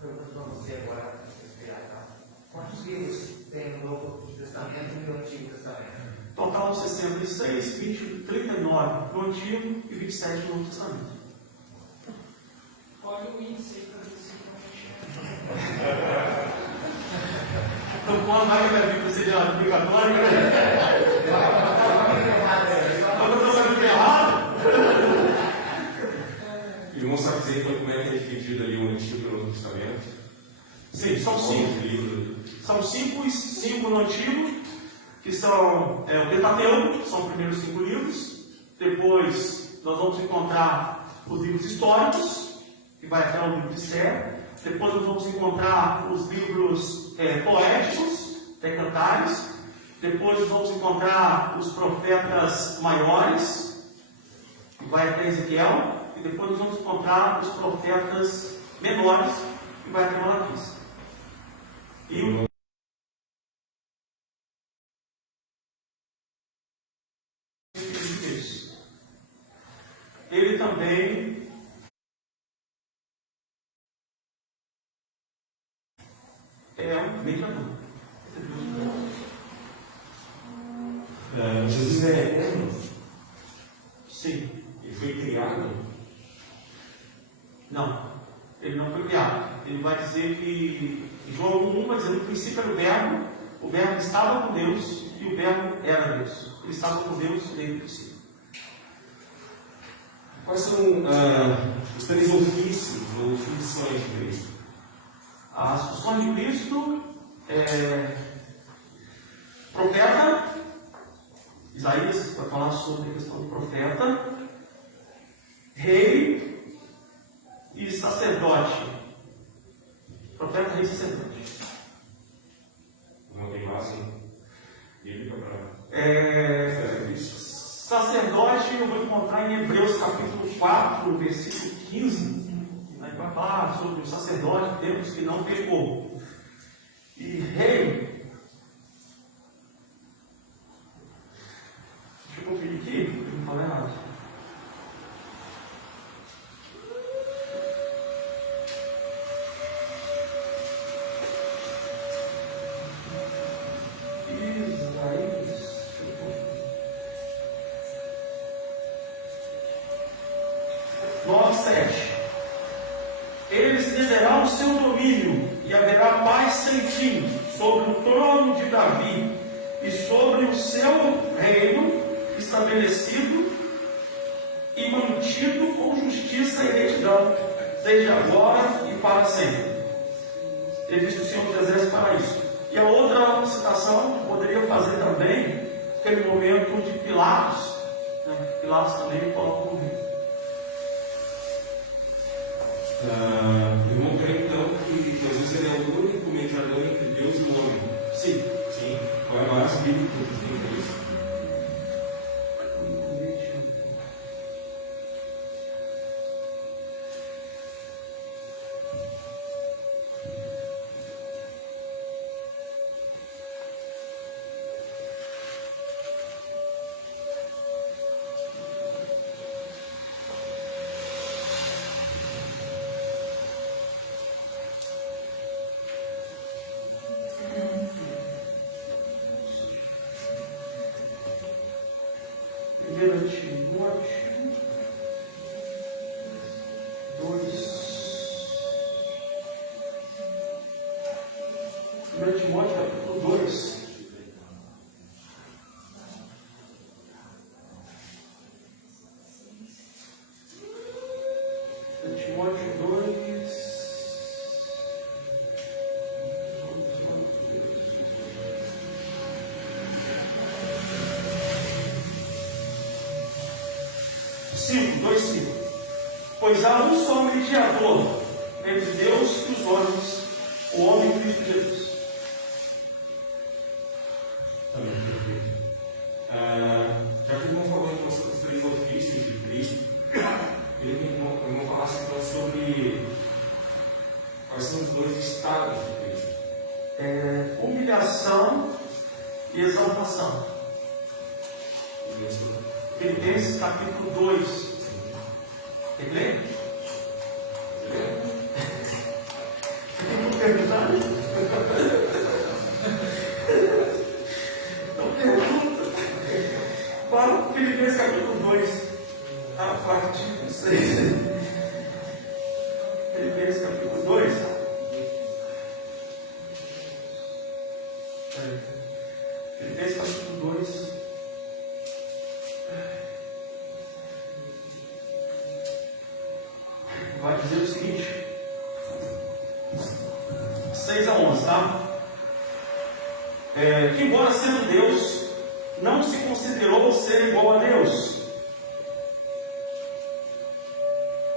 Pergunta para você agora, quantos livros tem no Novo Testamento e no Antigo Testamento? Total 66, 39 no Antigo e 27 no Novo Testamento. Olha o índice aí para ver se Então, quando vai que a minha Bíblia seja obrigatória, Irmão, sabe dizer então como é que é dividido ali o Antigo e o Novo Testamento? sim, são 5 livros. São 5 no Antigo, que são o Pentateuco, são os primeiros 5 livros. Depois nós vamos encontrar os livros históricos, que vai até o livro de Esther. Depois nós vamos encontrar os livros poéticos, cantares. Depois nós vamos encontrar os profetas maiores, que vai até Ezequiel. E depois nós vamos encontrar os profetas menores, que vai até Malaquias. E o ele também é um mediador. Jesus é eterno? Sim. Ele foi criado? Não. Ele não foi criado. Ele vai dizer que em João 1 vai dizer: no princípio era o Verbo estava com Deus e o Verbo era Deus. Ele estava com Deus desde o princípio. Quais são os 3 ofícios ou funções de Cristo? As funções de Cristo é profeta. Isaías vai falar sobre a questão do profeta, rei e sacerdote. Profeta, rei e sacerdote. Não tem base bíblica para Sacerdote eu vou encontrar em Hebreus capítulo 4, versículo 15. Vai falar sobre o sacerdote, tempos que não pecou. E rei, deixa eu conferir aqui, para não falar errado. Ele estenderá o seu domínio e haverá paz sem fim sobre o trono de Davi e sobre o seu reino estabelecido e mantido com justiça e retidão desde agora e para sempre. Ele disse o Senhor dos Exércitos para isso. E a outra citação que poderia fazer também, aquele momento de Pilatos, né? Pilatos também coloca o rei. Eu não creio então que Jesus ele é o único mediador entre Deus e o homem. Sim. Sim. Qual é a base bíblica para isso? 2:5. Pois há um só mediador entre Deus e os homens, o homem Cristo Jesus. Amém, perfeito. Já que o irmão falou então sobre os 3 ofícios de Cristo, eu irmão falasse então sobre quais são os 2 estados de Cristo. Humilhação e exaltação. Filipenses capítulo 2. Quer ler? Você tem que perguntar? Não pergunta. Fala Filipenses capítulo 2, a partir do 6. Filipenses capítulo 2. Filipenses capítulo 2. Vai dizer o seguinte, 6 a 11, tá? Que embora sendo Deus, não se considerou ser igual a Deus,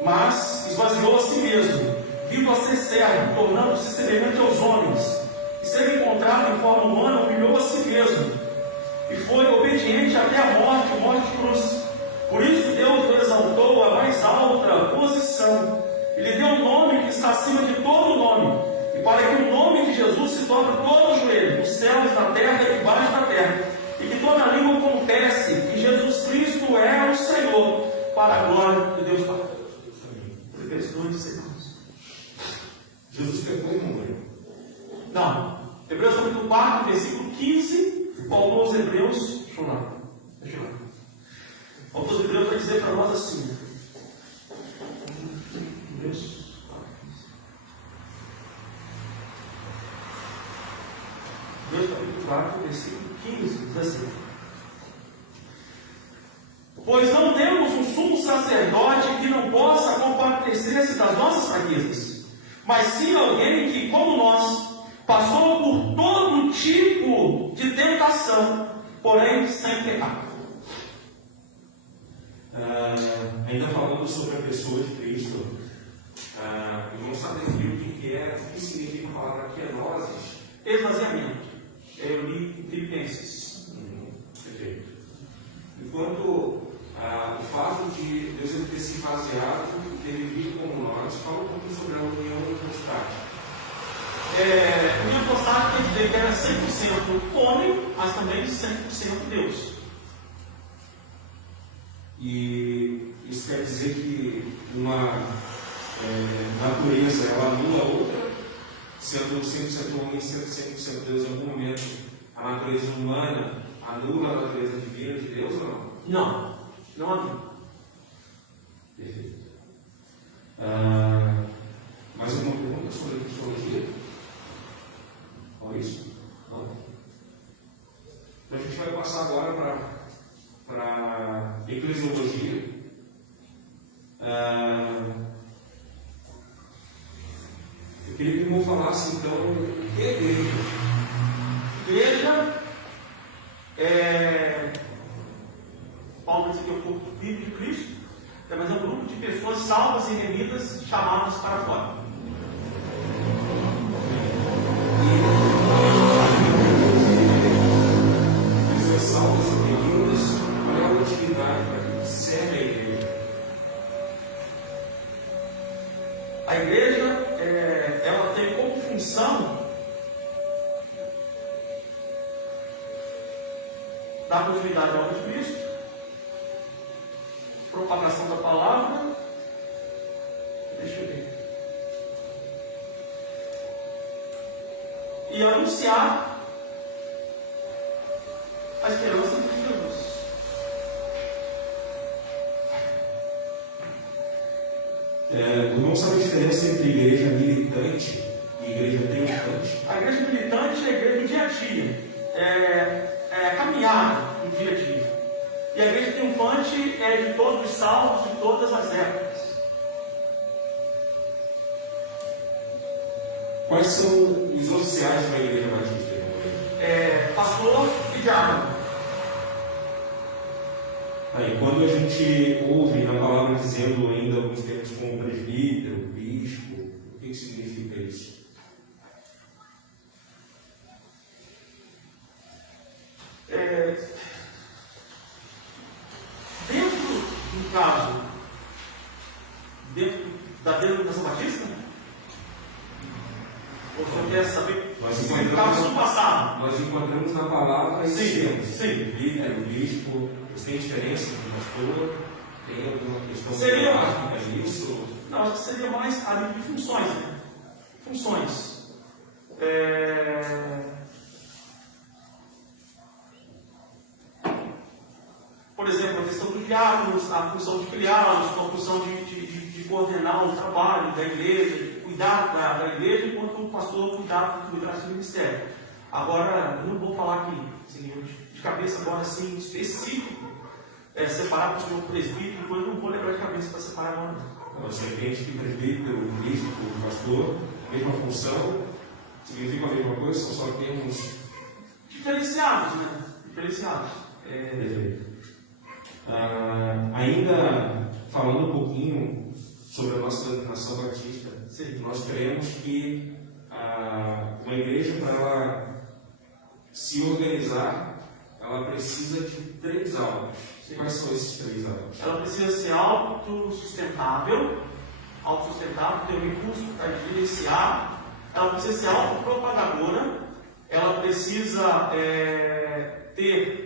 mas esvaziou a si mesmo, vindo a ser servo, tornando-se semelhante aos homens, e sendo encontrado em forma humana, humilhou a si mesmo, e foi obediente até a morte de cruz. Por isso Deus o exaltou à mais alta posição, e lhe deu um nome que está acima de todo nome, e para que o nome de Jesus se torne todo o joelho, nos céus, na terra e debaixo da terra, e que toda língua confesse que Jesus Cristo é o Senhor, para a glória de Deus Pai. Filipenses 2:6. Jesus pecou e morreu. Não. Hebreus capítulo 4, versículo 15, o autor aos Hebreus, deixa eu lá. O autor aos Hebreus vai dizer para nós assim, Hebreus 4, capítulo 4, versículo 15, diz assim: pois não temos um sumo sacerdote que não possa compadecer-se das nossas fraquezas, mas sim alguém que, como nós, passou por todo tipo de tentação, porém sem pecado. Ainda falando sobre a pessoa de Cristo, vamos saber o que é, o que significa a palavra kenosis. Esvaziamento. Eu li em Filipenses. Perfeito. Enquanto o fato de Deus ele ter se baseado, ter vivido como nós, fala um pouquinho sobre a união hipostática. União hipostática quer dizer que era 100% homem, mas também 100% Deus. E isso quer dizer que uma natureza ela anula a outra, sendo 100% homem e 100% Deus. Em algum momento a natureza humana anula a natureza divina de Deus ou não? Não, não anula. Perfeito. Mais alguma pergunta sobre a cristologia? Ou isso? Não? Então a gente vai passar agora para eclesiologia. Eu queria que o irmão falasse então o que é igreja. Igreja Paulo diz que é o corpo vivo de Cristo, mas é um grupo de pessoas salvas e remidas, chamadas para fora. Pessoas salvas e remidas, qual é a utilidade para que serve a igreja? A igreja, ela tem como função dar continuidade à obra de Cristo, propagação da palavra, deixa eu ver, e anunciar a esperança de Jesus. O irmão sabe a diferença entre igreja militante e igreja triunfante? A igreja militante é a igreja do dia a dia, caminhada no dia a dia. E a igreja triunfante é de todos os salvos, de todas as épocas. Quais são os oficiais de uma igreja batista? Pastor e diácono. Aí, quando a gente ouve na palavra dizendo ainda alguns termos como presbítero, bispo, o que significa isso? Dentro do caso, dentro da denominação batista, você quer saber o significado do passado? Nós encontramos na palavra esses Sim, termos. sim. Presbítero, bispo, eles têm diferença com o pastor? Tem alguma questão Seria- hierárquica nisso? Não, acho que seria mais a área de funções, né? Funções. Por exemplo, a questão dos diáconos, a função de filiá-los, a função de coordenar o trabalho da igreja, de cuidar da igreja, enquanto o pastor cuidar do seu ministério. Agora, eu não vou falar aqui, assim, de cabeça agora assim, específico, separar para o senhor presbítero, depois eu não vou lembrar de cabeça para separar agora. Não. Você entende que presbítero, bispo, pastor, mesma função, significa a mesma coisa, são só termos Diferenciados, né? Diferenciados. perfeitos. Ainda falando um pouquinho sobre a nossa denominação batista, Sim. nós cremos que uma igreja, para ela se organizar, ela precisa de 3 alvos. Sim. Quais são esses 3 alvos? Ela precisa ser autossustentável, ter um recurso para gerenciar, ela precisa ser autopropagadora, ela precisa ter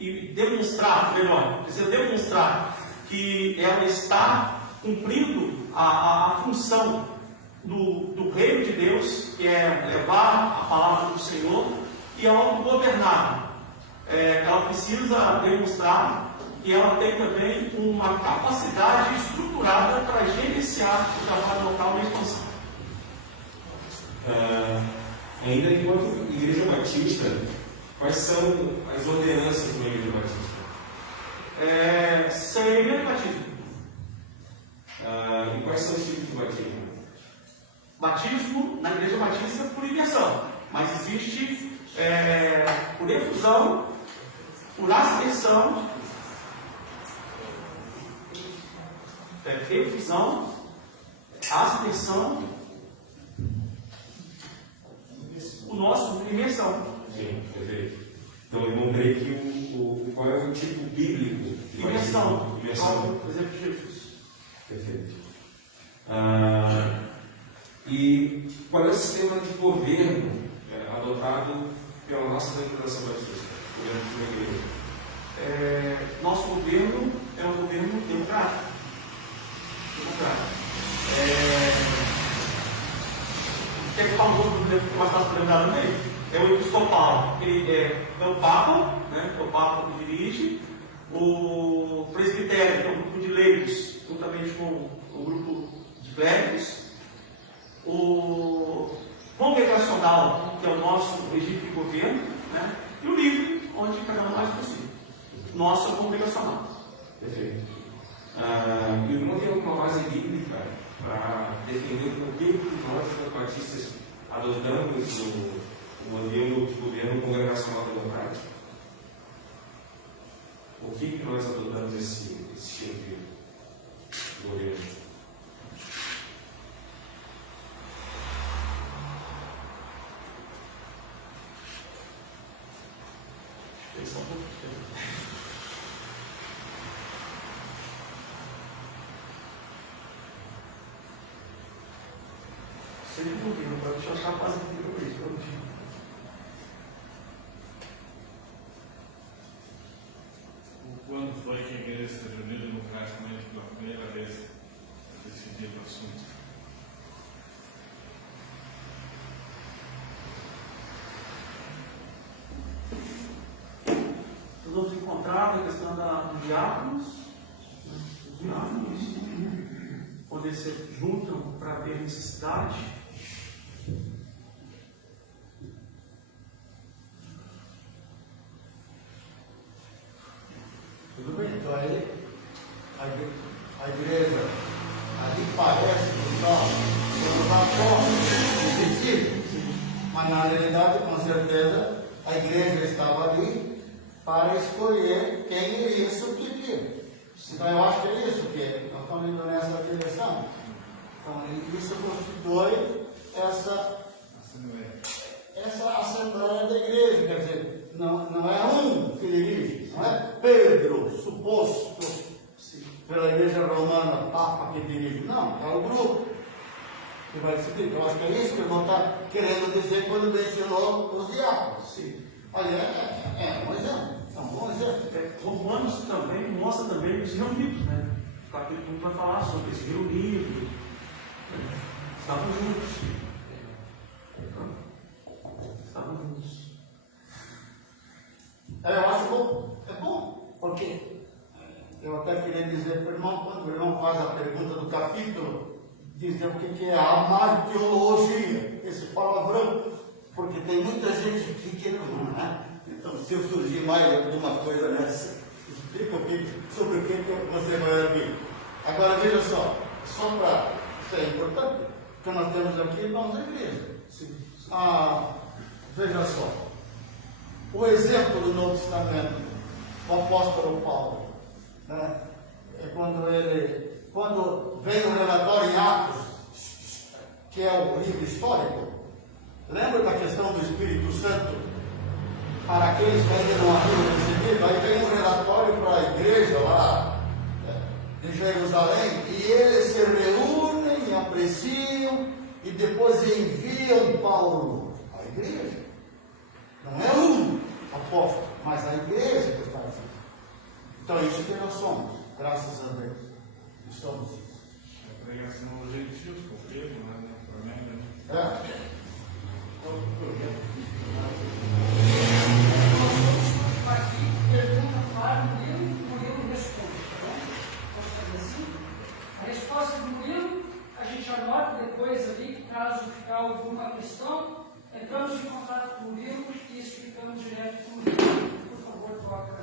e demonstrar, melhor, precisa demonstrar que ela está cumprindo a função do reino de Deus, que é levar a palavra do Senhor, e a autogovernar. Ela precisa demonstrar que ela tem também uma capacidade estruturada para gerenciar o trabalho local e expansão. Ainda enquanto igreja batista, quais são as ordenanças de uma igreja batista? Ser batismo. E quais são os tipos de batismo? Batismo na igreja batista por imersão, mas existe por efusão, por aspersão, efusão, aspersão, o nosso imersão. Sim, perfeito. Então eu encontrei que qual é o tipo bíblico de Imersão. batismo? Imersão. Por exemplo, de Jesus. Perfeito. E qual é o sistema de governo adotado pela nossa denominação batista? Governo de uma igreja? Nosso governo é um governo democrático. Quer que fale um pouco do mais fácil para lembrar também? É o episcopal. Ele é o Papa, né? É o Papa que dirige. O presbitério, que é um grupo de leigos, juntamente com o grupo de clérigos. O congregacional, que é o nosso regime de governo, né? E o livre, onde cada um mais possível. Nosso é o congregacional. Perfeito. E não tem alguma base bíblica para defender por que nós, batistas, adotamos o modelo de governo congregacional democrático? Por que nós adotamos esse estilo de governo? Pensar um pouquinho. Sempre governo, para deixar os rapazes aqui para isso, para o Quando foi que a igreja se reuniu democraticamente pela primeira vez para decidir o assunto? Nós vamos encontrar a questão dos diáconos, né? Os diáconos, quando eles se juntam para ver necessidade. Tudo bem, então aí a igreja ali parece que só uma forma específica, mas na realidade, com certeza, a igreja estava ali para escolher quem iria substituir. Então eu acho que é isso que nós estamos indo nessa direção. Então isso constitui essa Assembleia da Igreja, quer dizer, não é um que dirige, não é Pedro, suposto pela Igreja Romana, Papa que dirige, não, é o grupo que vai decidir. Eu acho que é isso que eu vou estar querendo dizer quando mencionou os diáconos. Sim. Olha, é um exemplo, é um bom exemplo. Romanos também mostra também os reunidos, né? O capítulo 1 vai falar sobre esse reunido. Estavam juntos. Eu acho bom, é bom, porque eu até queria dizer para o irmão, quando o irmão faz a pergunta do capítulo, dizer o que é a martiologia, esse palavrão, porque tem muita gente que não, né? Então, se eu surgir mais alguma coisa nessa, explica sobre o que você vai ouvir. Agora, veja só para, isso é importante, porque nós temos aqui irmãos da igreja. Veja só, o exemplo do Novo Testamento, o apóstolo Paulo, né? É quando vem o relatório em Atos, que é o livro histórico, lembra da questão do Espírito Santo para aqueles que ainda não haviam recebido? Aí vem um relatório para a igreja lá de Jerusalém, e eles se reúnem, apreciam e depois enviam Paulo à igreja. Não é um apóstolo, mas a igreja que está aqui. Então é isso que nós somos, graças a Deus. Somos. A pregação aos gentios, com grego, né? Naturalmente. Aqui, pergunta para Murilo responde, tá bom? Posso fazer assim? A resposta do Murilo, a gente anota depois ali, que caso ficar alguma questão, entramos em contato com o Murilo e explicamos direto com o Murilo. Por favor, toca.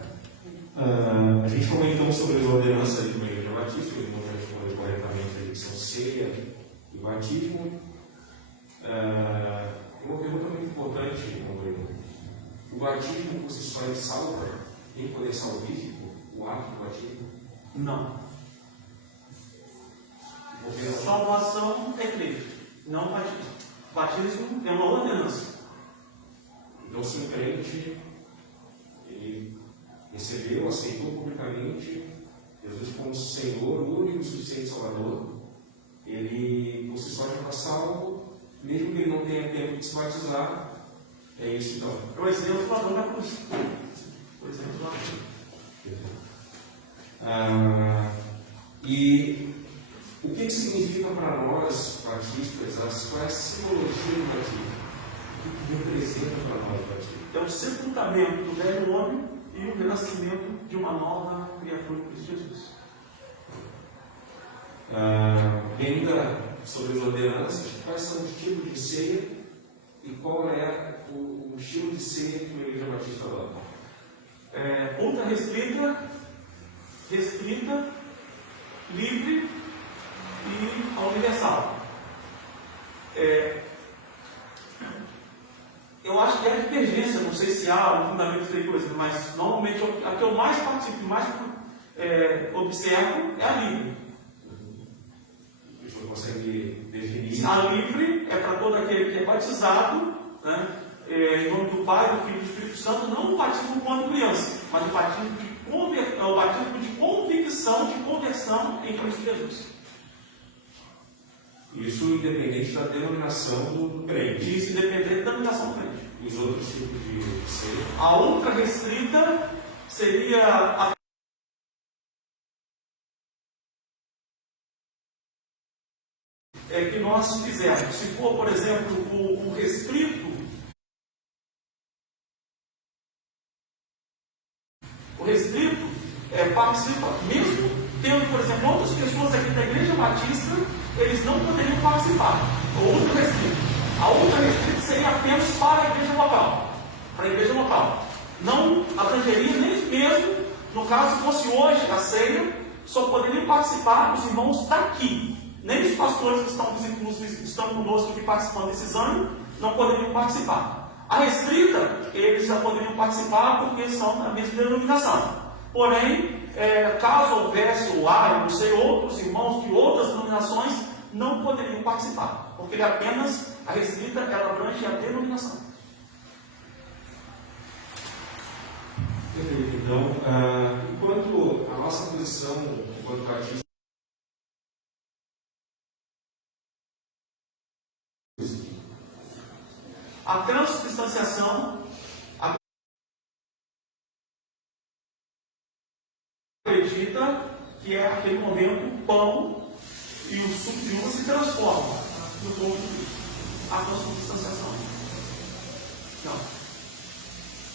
A gente comentou sobre as ordenanças de uma igreja batista, ele não respondeu corretamente a lição ceia e batismo. Uma pergunta muito importante, Murilo. O batismo por si só ele salva? Tem poder salvífico? O ato do batismo? Não. Salvação é Cristo, não batismo. Batismo é uma ordenança. Então, se um crente ele recebeu, aceitou publicamente Jesus como Senhor, o único e suficiente Salvador, ele por si só já está salvo, mesmo que ele não tenha tempo de se batizar. É isso então. É o exemplo da dona cruz. O exemplo da cruz. E o que significa para nós, batistas, qual é a simbologia do batismo? O que representa para nós o batismo? É o sepultamento do velho homem e o renascimento de uma nova criatura em Cristo Jesus. Ainda sobre as ordenanças, quais são os tipos de ceia e qual é o estilo de ceia que a Igreja Batista adota? Ultra restrita, livre e universal. Eu acho que é a divergência, não sei se há um fundamento de coisa, mas normalmente a que eu mais participo, mais observo é a livre. O senhor consegue definir? A livre é para todo aquele que é batizado, né, em nome do Pai, do Filho e do Espírito Santo, não o batismo quando criança, mas o batismo de convicção, de conversão em Cristo Jesus. Isso independente da denominação do crente. Isso independente da denominação do crente. E os outros tipos de ceia? A ultra restrita seria a que nós fizermos. Se for, por exemplo, o restrito, participa, mesmo tendo, por exemplo, outras pessoas aqui da Igreja Batista, eles não poderiam participar. O ultra restrito. A ultra restrita seria apenas para a igreja local. Para a igreja local. Não abrangeria nem mesmo, no caso, se fosse hoje a ceia, só poderiam participar os irmãos daqui. Nem os pastores que estão conosco aqui participando desses anos não poderiam participar. A restrita, eles já poderiam participar porque são da mesma denominação. Porém, caso houvesse ou há, eu não sei, outros irmãos de outras denominações, não poderiam participar, porque apenas a restrita, ela abrange a denominação. Perfeito. Então, enquanto a nossa posição, enquanto batista, a transubstanciação acredita que é aquele momento o pão e o suco de uva se transformam no corpo de Cristo. A transubstanciação.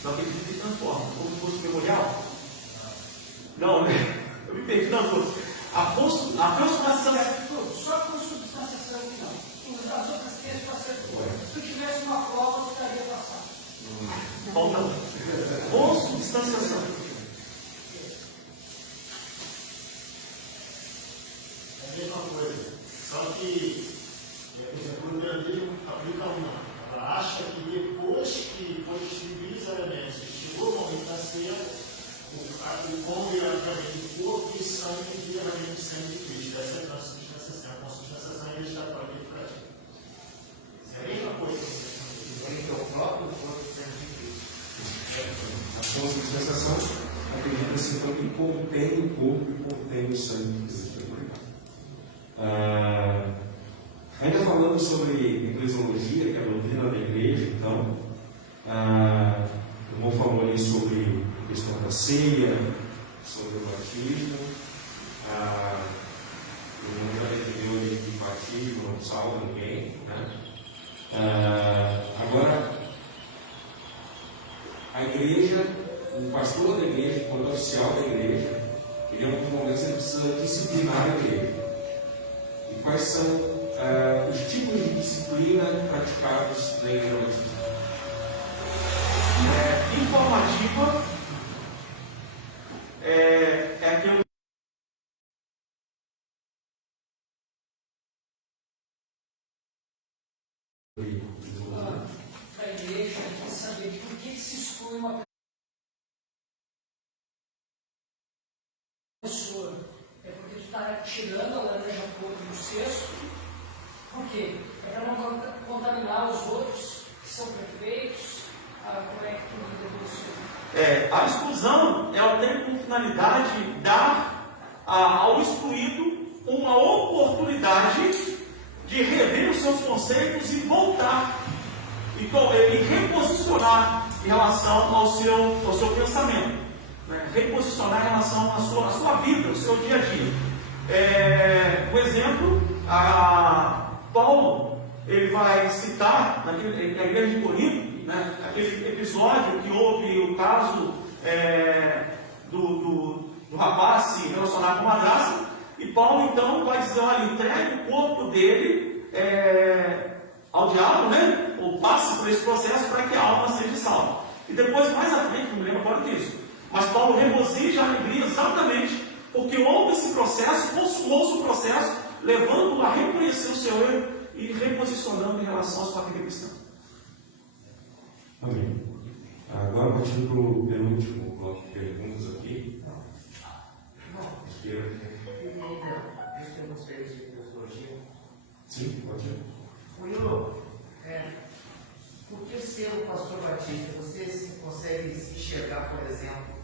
Não acredita que transforma, como se fosse memorial? Não, né? Eu me perdi nas duas. A transubstanciação. Só a consubstanciação aqui não. As outras três passaram por. Se tu tivesse uma prova, tu estaria passado. Bom, não. Consubstanciação. É a mesma coisa. Só que, por exemplo, o luterano aplica uma. Ela acha que depois que foi distribuído os elementos, chegou o momento da ceia, o pão virá também de corpo e sangue vira também de sangue de Cristo. Essa é a transubstanciação. A consubstanciação é vegetatória e frativa. Isso é a mesma coisa. Ele é o próprio corpo de sangue de Cristo. a consubstanciação acredita-se então que contém o corpo e contém o sangue de Cristo. Ainda falando sobre eclesiologia, que é a doutrina da igreja, então, o irmão falou ali sobre a questão da ceia, sobre o batismo, o irmão já defendeu ali que batismo não salva ninguém, né? Agora, a igreja, o pastor da igreja, enquanto oficial da igreja, ele em alguns momentos ele precisa disciplinar a igreja. E quais são os tipos de disciplina praticados na igreja batista? Informativa é aquele para a igreja tem que saber por que se exclui uma pessoa. É porque tu está tirando a laranja podre do cesto. Por quê? É para não contaminar os outros que são perfeitos. Como é que tu lida com isso? A exclusão, ela tem como finalidade dar ao excluído uma oportunidade de rever os seus conceitos e voltar e reposicionar em relação ao seu pensamento, né? Reposicionar em relação à sua vida, ao seu dia a dia. Por exemplo, Paulo ele vai citar na igreja de Corinto, né, aquele episódio que houve o caso do rapaz se relacionar com uma madrasta, e Paulo então vai dizer: olha, entregue o corpo dele ao diabo, né? Ou passe por esse processo para que a alma seja salva. E depois, mais à frente, não me lembro agora disso, mas Paulo regozija a alegria exatamente porque houve esse processo, consumou-se o processo, levando-o a reconhecer o seu erro e reposicionando em relação à sua vida cristã. Amém. Agora, partindo para o penúltimo bloco de perguntas aqui. Visto que eu gostei de teologia. Sim, pode ir. Will, por que ser o pastor batista? Você consegue se enxergar, por exemplo,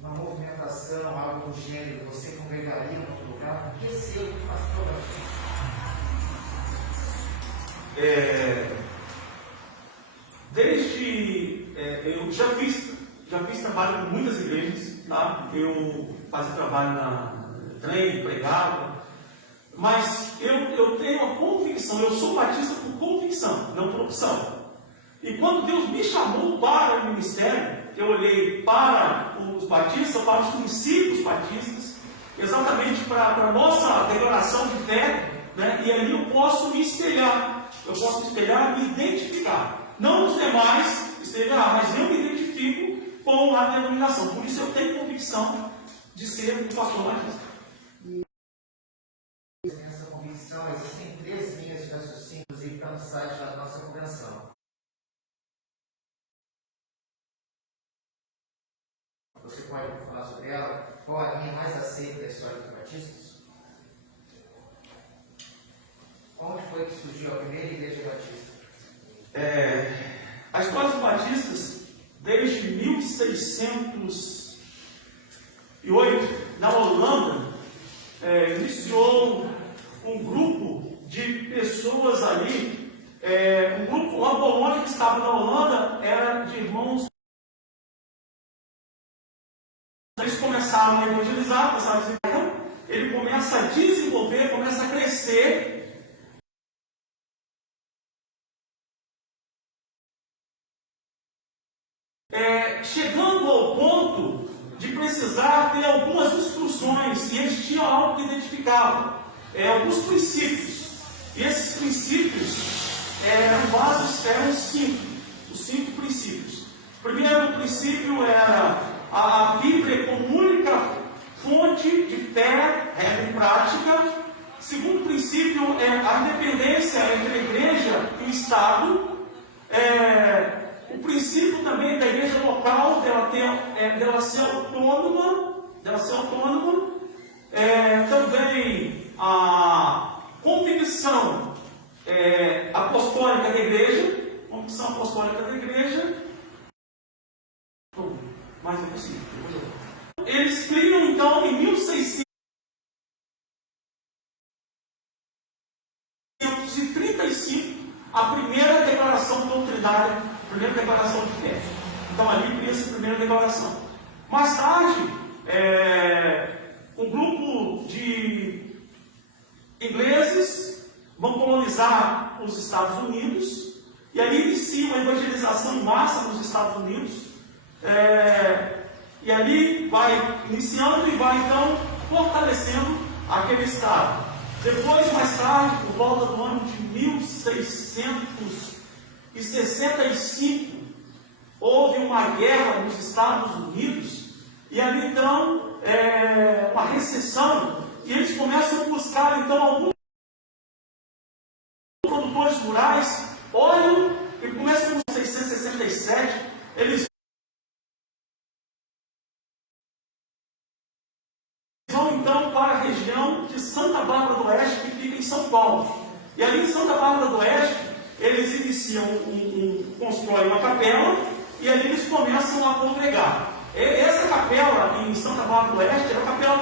uma movimentação, algo do gênero, você congregaria em outro lugar? Por que ser o pastor batista? Eu já fiz trabalho com muitas igrejas, tá? Eu fazia trabalho na trem, pregava, mas eu tenho a convicção, eu sou batista por convicção, não por opção. E quando Deus me chamou para o ministério, eu olhei para os batistas, para os princípios batistas, exatamente para a nossa declaração de fé, né? E ali eu posso me espelhar, e me identificar. Não os demais espelhar, mas eu me identifico com a denominação. Por isso eu tenho convicção de ser um pastor batista. Nessa convicção existem 3 linhas de raciocínio, inclusive está no site da nossa convenção. você pode falar sobre ela? Qual a linha mais aceita da história dos batistas? Onde foi que surgiu a primeira igreja batista? A história dos batistas, desde 1608, na Holanda, iniciou um grupo de pessoas ali, uma colônia que estava na Holanda, era de irmãos. Eles começaram a evangelizar, ele começa a desenvolver, começa a crescer. Chegando ao ponto de precisar ter algumas instruções, e eles tinham algo que identificavam, alguns princípios. E esses princípios eram os 5 princípios. O primeiro princípio era a Bíblia como única fonte de fé, regra e prática. O segundo princípio é a independência entre a igreja e o Estado. O princípio também da igreja local, dela ser autônoma, também a convicção apostólica da igreja, mais é possível. Eles criam então em 1635 a primeira declaração doutrinária, a primeira declaração de fé. Então ali cria-se a primeira declaração. Mais tarde, um grupo de ingleses vão colonizar os Estados Unidos e ali inicia uma evangelização em massa nos Estados Unidos. E ali vai iniciando e vai então fortalecendo aquele Estado. Depois, mais tarde, por volta do ano de 1665, houve uma guerra nos Estados Unidos, e ali então, uma recessão, e eles começam a buscar então alguns produtores rurais, olham e começam em 1667, eles vão então para a região de Santa Bárbara do Oeste, que fica em São Paulo. E ali em Santa Bárbara do Oeste, eles iniciam, constroem uma capela, e ali eles começam a congregar. Essa capela em Santa Bárbara do Oeste é uma capela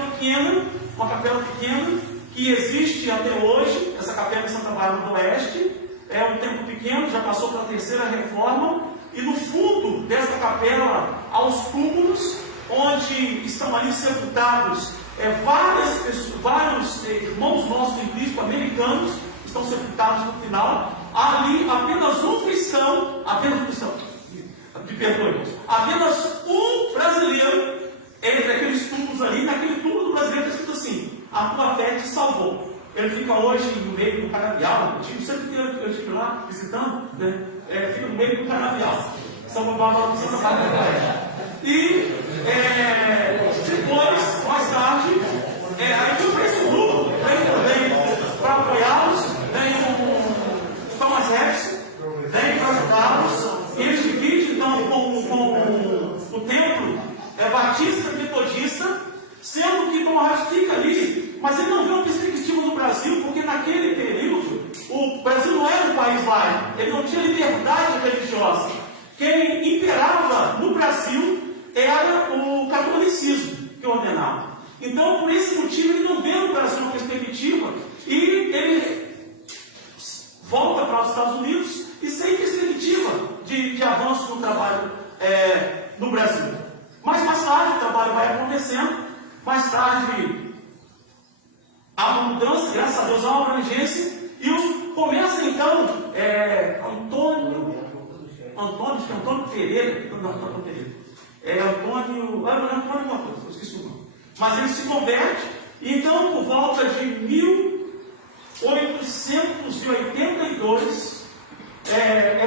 pequena, que existe até hoje. Essa capela em Santa Bárbara do Oeste é um templo pequeno, já passou pela terceira reforma, e no fundo dessa capela, aos túmulos, onde estão ali sepultados vários irmãos nossos em Cristo, americanos, estão sepultados no final. Ali apenas um brasileiro, entre aqueles túmulos ali, naquele túmulo do brasileiro está escrito assim: a tua fé te salvou. Ele fica hoje no meio do Canavial, sempre que eu estive lá visitando, né? Fica no meio do Canavial, São Paulo, Santa Bárbara do Oeste. E depois, mais tarde, aí eu esse grupo vem para apoiá-los, vem com Thomas Harris, vem para ajudá-los, e eles dividem então com o templo batista metodista, sendo que Thomas Harris fica ali, mas ele não vê uma perspectiva no Brasil, porque naquele período o Brasil não era um país laico, ele não tinha liberdade religiosa. Quem imperava no Brasil era o catolicismo que ordenava. Então, por esse motivo, ele não vê no Brasil uma perspectiva, e ele volta para os Estados Unidos e sem perspectiva de avanço no trabalho no Brasil. Mas mais tarde o trabalho vai acontecendo, mais tarde há uma mudança, graças a Deus há uma abrangência, e começa então Antônio Pereira, eu esqueci o nome, mas ele se converte, e então por volta de 1882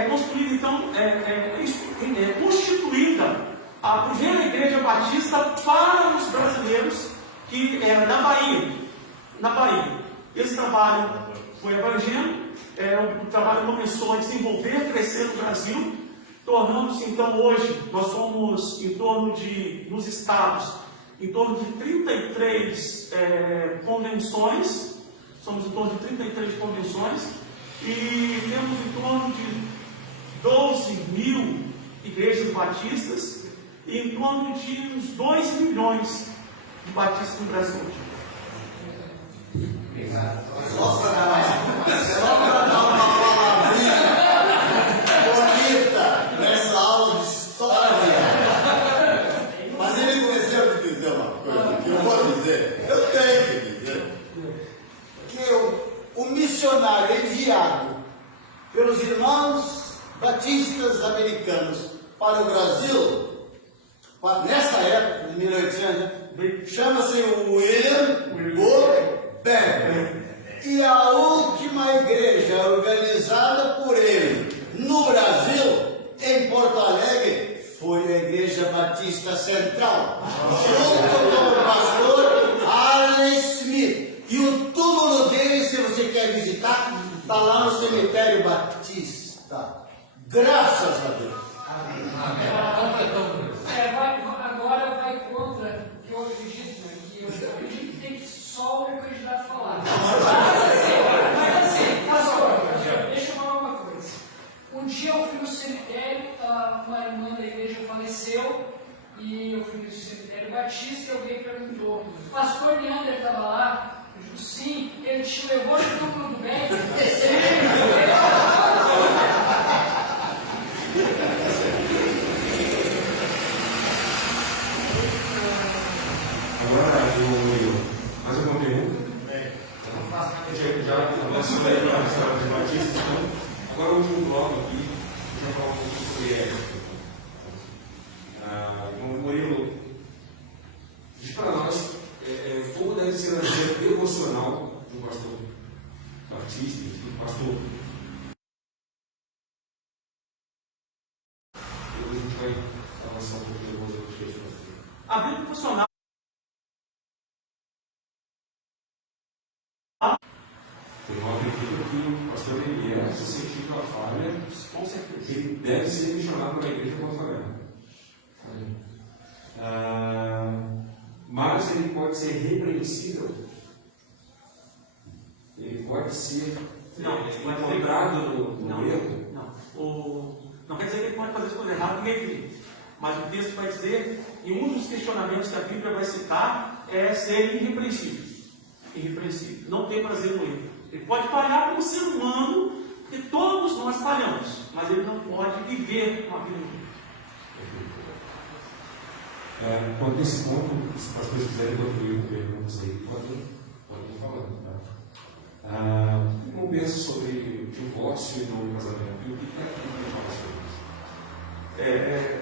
construída, então, constituída a primeira igreja batista para os brasileiros, que era na Bahia. Esse trabalho foi abrangendo, o trabalho começou a desenvolver, crescer no Brasil, tornando-se, então, hoje, nós somos em torno de, nos estados, em torno de 33 convenções, somos em torno de 33 convenções, e temos em torno de 12 mil igrejas batistas, e em torno de uns 2 milhões de batistas no Brasil. Só para dar uma palavrinha bonita nessa aula de história. Mas ele começou a dizer uma coisa que eu vou dizer, eu tenho que dizer, que o missionário enviado pelos irmãos batistas americanos para o Brasil, nessa época, de 1800, chama-se William Booth. E a última igreja organizada por ele no Brasil, em Porto Alegre, foi a Igreja Batista Central, junto com o pastor Arlen Smith. E o túmulo dele, se você quer visitar, está lá no cemitério Batista. Graças a Deus. Agora vai contra o que eu acredito, né? Que eu acredito que tem que só o candidato falar. Mas assim, pastor, deixa eu falar uma coisa. Um dia eu fui no cemitério, uma irmã da igreja faleceu, e eu fui no cemitério Batista e alguém perguntou: o pastor Leandro estava lá? Eu digo: sim. Ele te levou no túmulo do bem? Agora, mais alguma pergunta? Já começou a história de Batista, então, agora o último bloco aqui, já falar um pouco sobre ética. Murilo, diz para nós como deve ser a vida devocional de um pastor batista, de um pastor. Depois a gente vai avançar um pouquinho com as outras questões. A vida devocional Eu acredito que o pastor Eliel, se sentir uma falha, com certeza, ele deve ser missionário para a igreja consagrada. Mas ele pode ser repreensível. Ele pode ser encontrado no erro. Não quer dizer que ele pode fazer as coisas erradas, ninguém vive. Mas o texto vai dizer, e um dos questionamentos que a Bíblia vai citar é ser irrepreensível. Irrepreensível. Não ter prazer no erro. Ele pode falhar como ser humano, porque todos nós falhamos, mas ele não pode viver uma vida ruim. Quanto a esse ponto, se os pastores quiserem concluir com perguntas aí, podem ir falando. Tá? Como pensa sobre divórcio e não casamento? E o que é que a Bíblia fala sobre isso?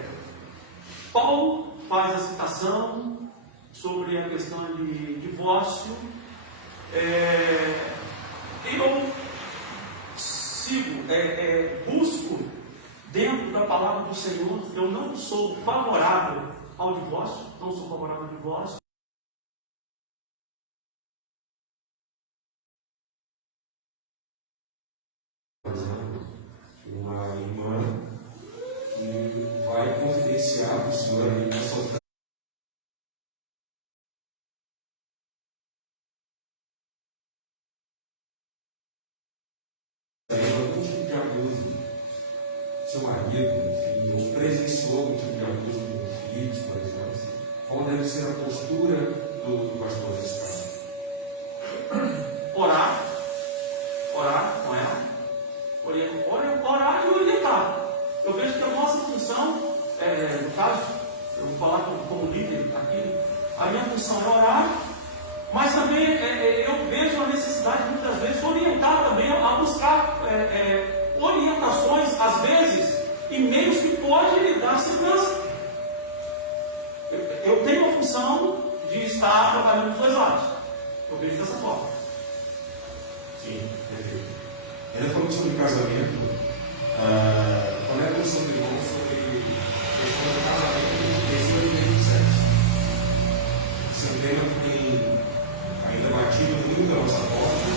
Paulo faz a citação sobre a questão de divórcio. Eu sigo, busco dentro da palavra do Senhor. Eu não sou favorável ao divórcio, não sou favorável ao divórcio. Por exemplo, uma irmã que vai confidenciar para o Senhor a religião. Seu marido, enfim, ou presenciou algum tipo de abuso com filhos, por exemplo, qual deve ser a postura do pastor nesse caso? Orar com ela, orar e orientar. Eu vejo que a nossa função, no caso, eu vou falar como líder aqui, a minha função é orar, mas também eu vejo a necessidade, muitas vezes, orientar também, a buscar orientações, às vezes, em meios que podem lhe dar segurança. Eu tenho a função de estar trabalhando nos dois lados. Eu vejo dessa forma. Sim, perfeito. Ainda falando sobre casamento, qual é a posição do irmão sobre a questão do casamento entre pessoas do mesmo sexo? Esse é um tema que tem ainda batido muito a nossa porta.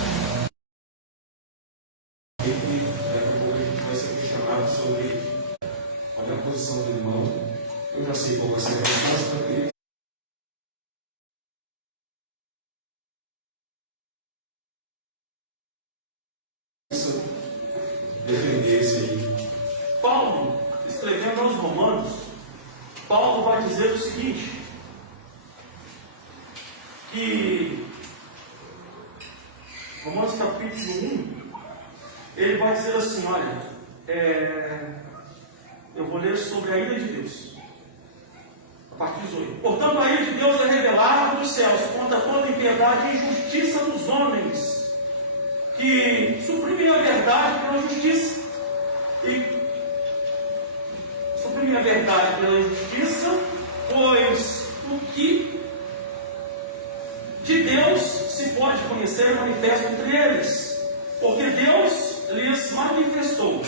Daqui a pouco a gente vai ser questionado sobre Paulo vai dizer o seguinte, que Romanos capítulo 1, ele vai dizer assim, olha, eu vou ler sobre a ira de Deus, a partir de 18. Portanto, a ira de Deus é revelada dos céus contra toda impiedade e injustiça dos homens, que suprimem a verdade pela justiça, pois o que de Deus se pode conhecer manifesto entre eles, porque Deus lhes manifestou.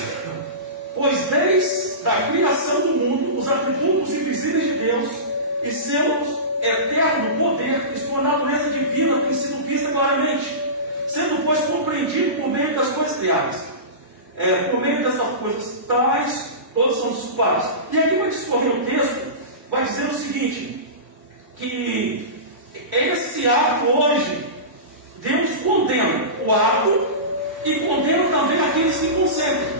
Pois desde a criação do mundo, os atributos invisíveis de Deus e seu eterno poder e sua natureza divina têm sido vista claramente, sendo, pois, compreendido por meio das coisas criadas. Por meio dessas coisas tais, todos são desculpados. E aqui vai discorrer o texto, vai dizer o seguinte, que esse ato hoje, Deus condena o ato e condena também aqueles que consentem.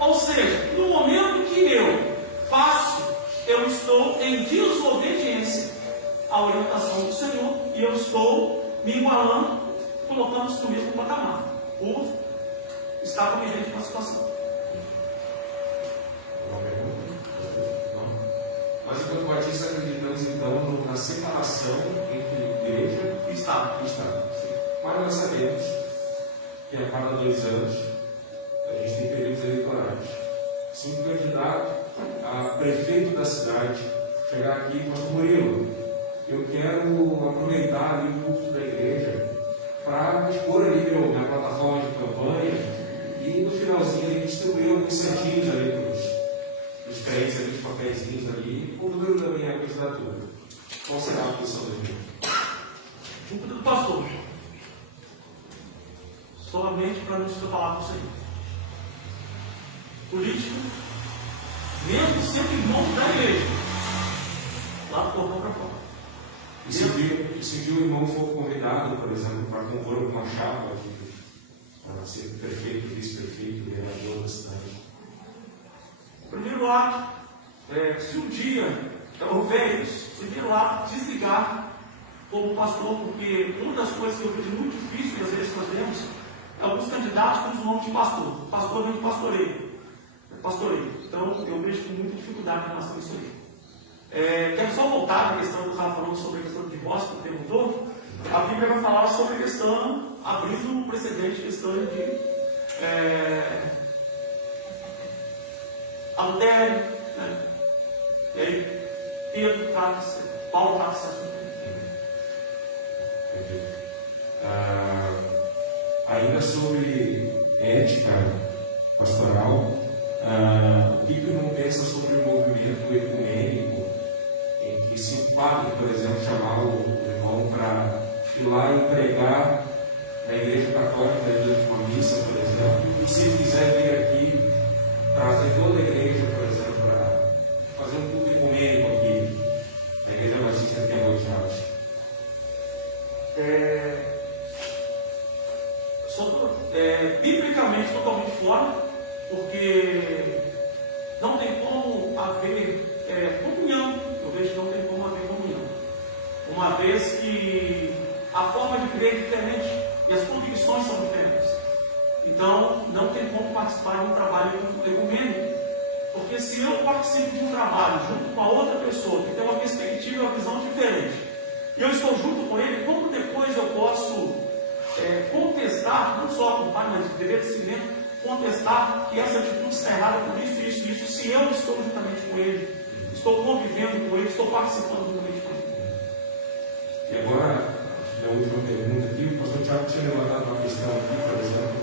Ou seja, no momento que eu faço, eu estou em desobediência à orientação do Senhor e eu estou me igualando, colocando-se no mesmo patamar, por estar conivente com a situação. Uma pergunta? Não. Nós, enquanto batistas, acreditamos então na separação entre igreja e Estado. Mas nós sabemos que a cada 2 anos a gente tem períodos eleitorais. Se um candidato a prefeito da cidade chegar aqui e falar, Murilo, eu quero aproveitar ali o culto da igreja para expor ali minha plataforma de campanha e no finalzinho ele distribuir alguns centinhos ali para os crentes ali, os papeizinhos ali, com o número da minha candidatura. Qual será a posição dele? Junto do pastor. Solamente para não se falar com o Senhor. Político, mesmo sendo irmão da igreja, lá do portão para fora. E se um dia o irmão for convidado, por exemplo, para compor uma chapa para ser prefeito, vice-prefeito, vereador da cidade? O primeiro ato, se um dia primeiro ato, desligar como pastor, porque uma das coisas que eu vejo muito difícil, e às vezes nós vemos, é alguns candidatos com o nome de pastor. Pastor vem de pastoreio. Então, eu vejo com muita dificuldade em relação a isso aí. Quero só voltar na questão do Rafa falando sobre a questão do divórcio, que perguntou. A Bíblia vai falar sobre a questão, abrindo um precedente, questão de adultério, né? E aí, Paulo trata esse assunto. Ainda sobre ética pastoral, o que o irmão pensa sobre o movimento ecumênico, em que se o padre, por exemplo, chamar o irmão para ir lá e pregar na igreja católica durante uma missa, por exemplo, e se ele quiser vir aqui, trazer toda a igreja, por exemplo, para fazer um culto ecumênico aqui, na igreja batista que é a Noite Alta. Biblicamente totalmente fora, porque não tem como haver comunhão. Eu vejo que não tem como haver comunhão, uma vez que a forma de crer é diferente e as convicções são diferentes. Então não tem como participar de um trabalho ecumênico, porque se eu participo de um trabalho junto com a outra pessoa que tem uma perspectiva e uma visão diferente, e eu estou junto com ele, como depois eu posso contestar, não só com o pai, mas de dever de seguimento, contestar que essa atitude está errada por isso, se eu estou juntamente com ele, estou convivendo com ele, estou participando juntamente com ele. E agora, a última pergunta aqui, o pastor Tiago tinha levantado uma questão aqui, por exemplo,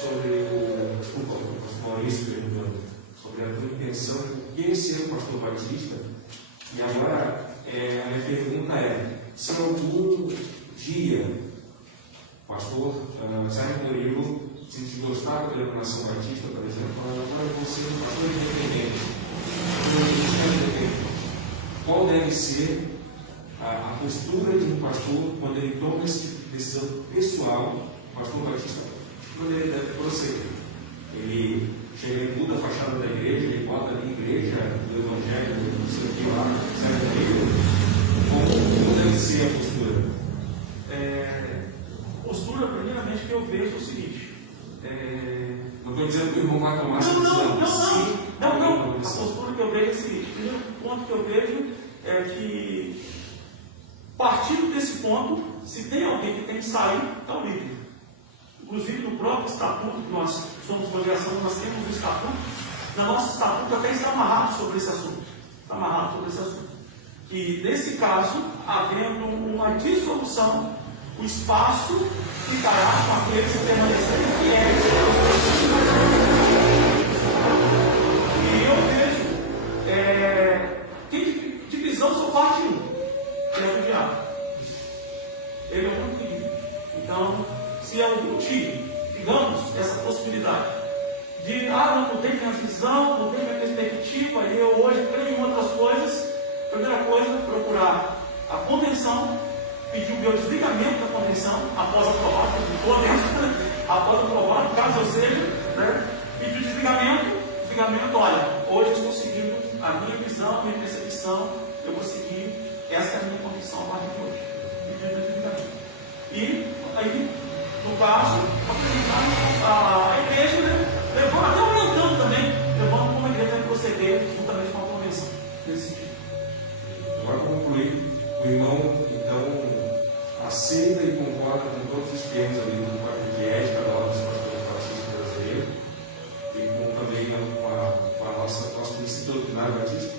sobre o pastor Maurício perguntando sobre a tua intenção de ser o pastor batista. E agora, a minha pergunta se algum dia o pastor Sérgio Murilo se desgostar da denominação batista, por exemplo, agora eu vou ser um pastor independente. Qual deve ser a postura de um pastor quando ele toma esse tipo de decisão pessoal, o pastor batista, quando ele deve prosseguir? Ele chega e muda a fachada da igreja, ele bota ali igreja do evangelho, não sei o que lá, certo? Como deve ser a postura? Postura, primeiramente, que eu vejo é o seguinte. Não estou dizendo que o irmão vai tomar essa Não. decisão. A postura que eu vejo é a seguinte. O primeiro ponto que eu vejo é que, partindo desse ponto, se tem alguém que tem que sair, está o líder. Inclusive, no próprio estatuto, que nós somos congregação, nós temos um estatuto, no nosso estatuto até está amarrado sobre esse assunto. Está amarrado sobre esse assunto. E, nesse caso, havendo uma dissolução, o espaço ficará com aqueles que permanecerem fiéis. E eu vejo tem divisão só parte 1, que é o diabo. Ele é o único inimigo. Então, se algum tio, digamos, essa possibilidade de não mudei minha visão, mudei minha perspectiva, e eu hoje creio em outras coisas, primeira coisa, procurar a convenção, pedir o meu desligamento da convenção, após aprovar, caso eu seja, pedir o desligamento, olha, hoje estou seguindo a minha visão, a minha percepção, eu vou seguir, essa é a minha convicção a partir de hoje. Pedir o desligamento. E aí, no caso, a igreja levando, até orientando também, levando como a igreja deve proceder juntamente com a convenção. Nesse sentido. Agora concluir, o irmão, então, aceita e concorda com todos os termos ali do código de ética da ordem dos pastores batistas brasileiros e com também com a nosso princípio doutrinário batista?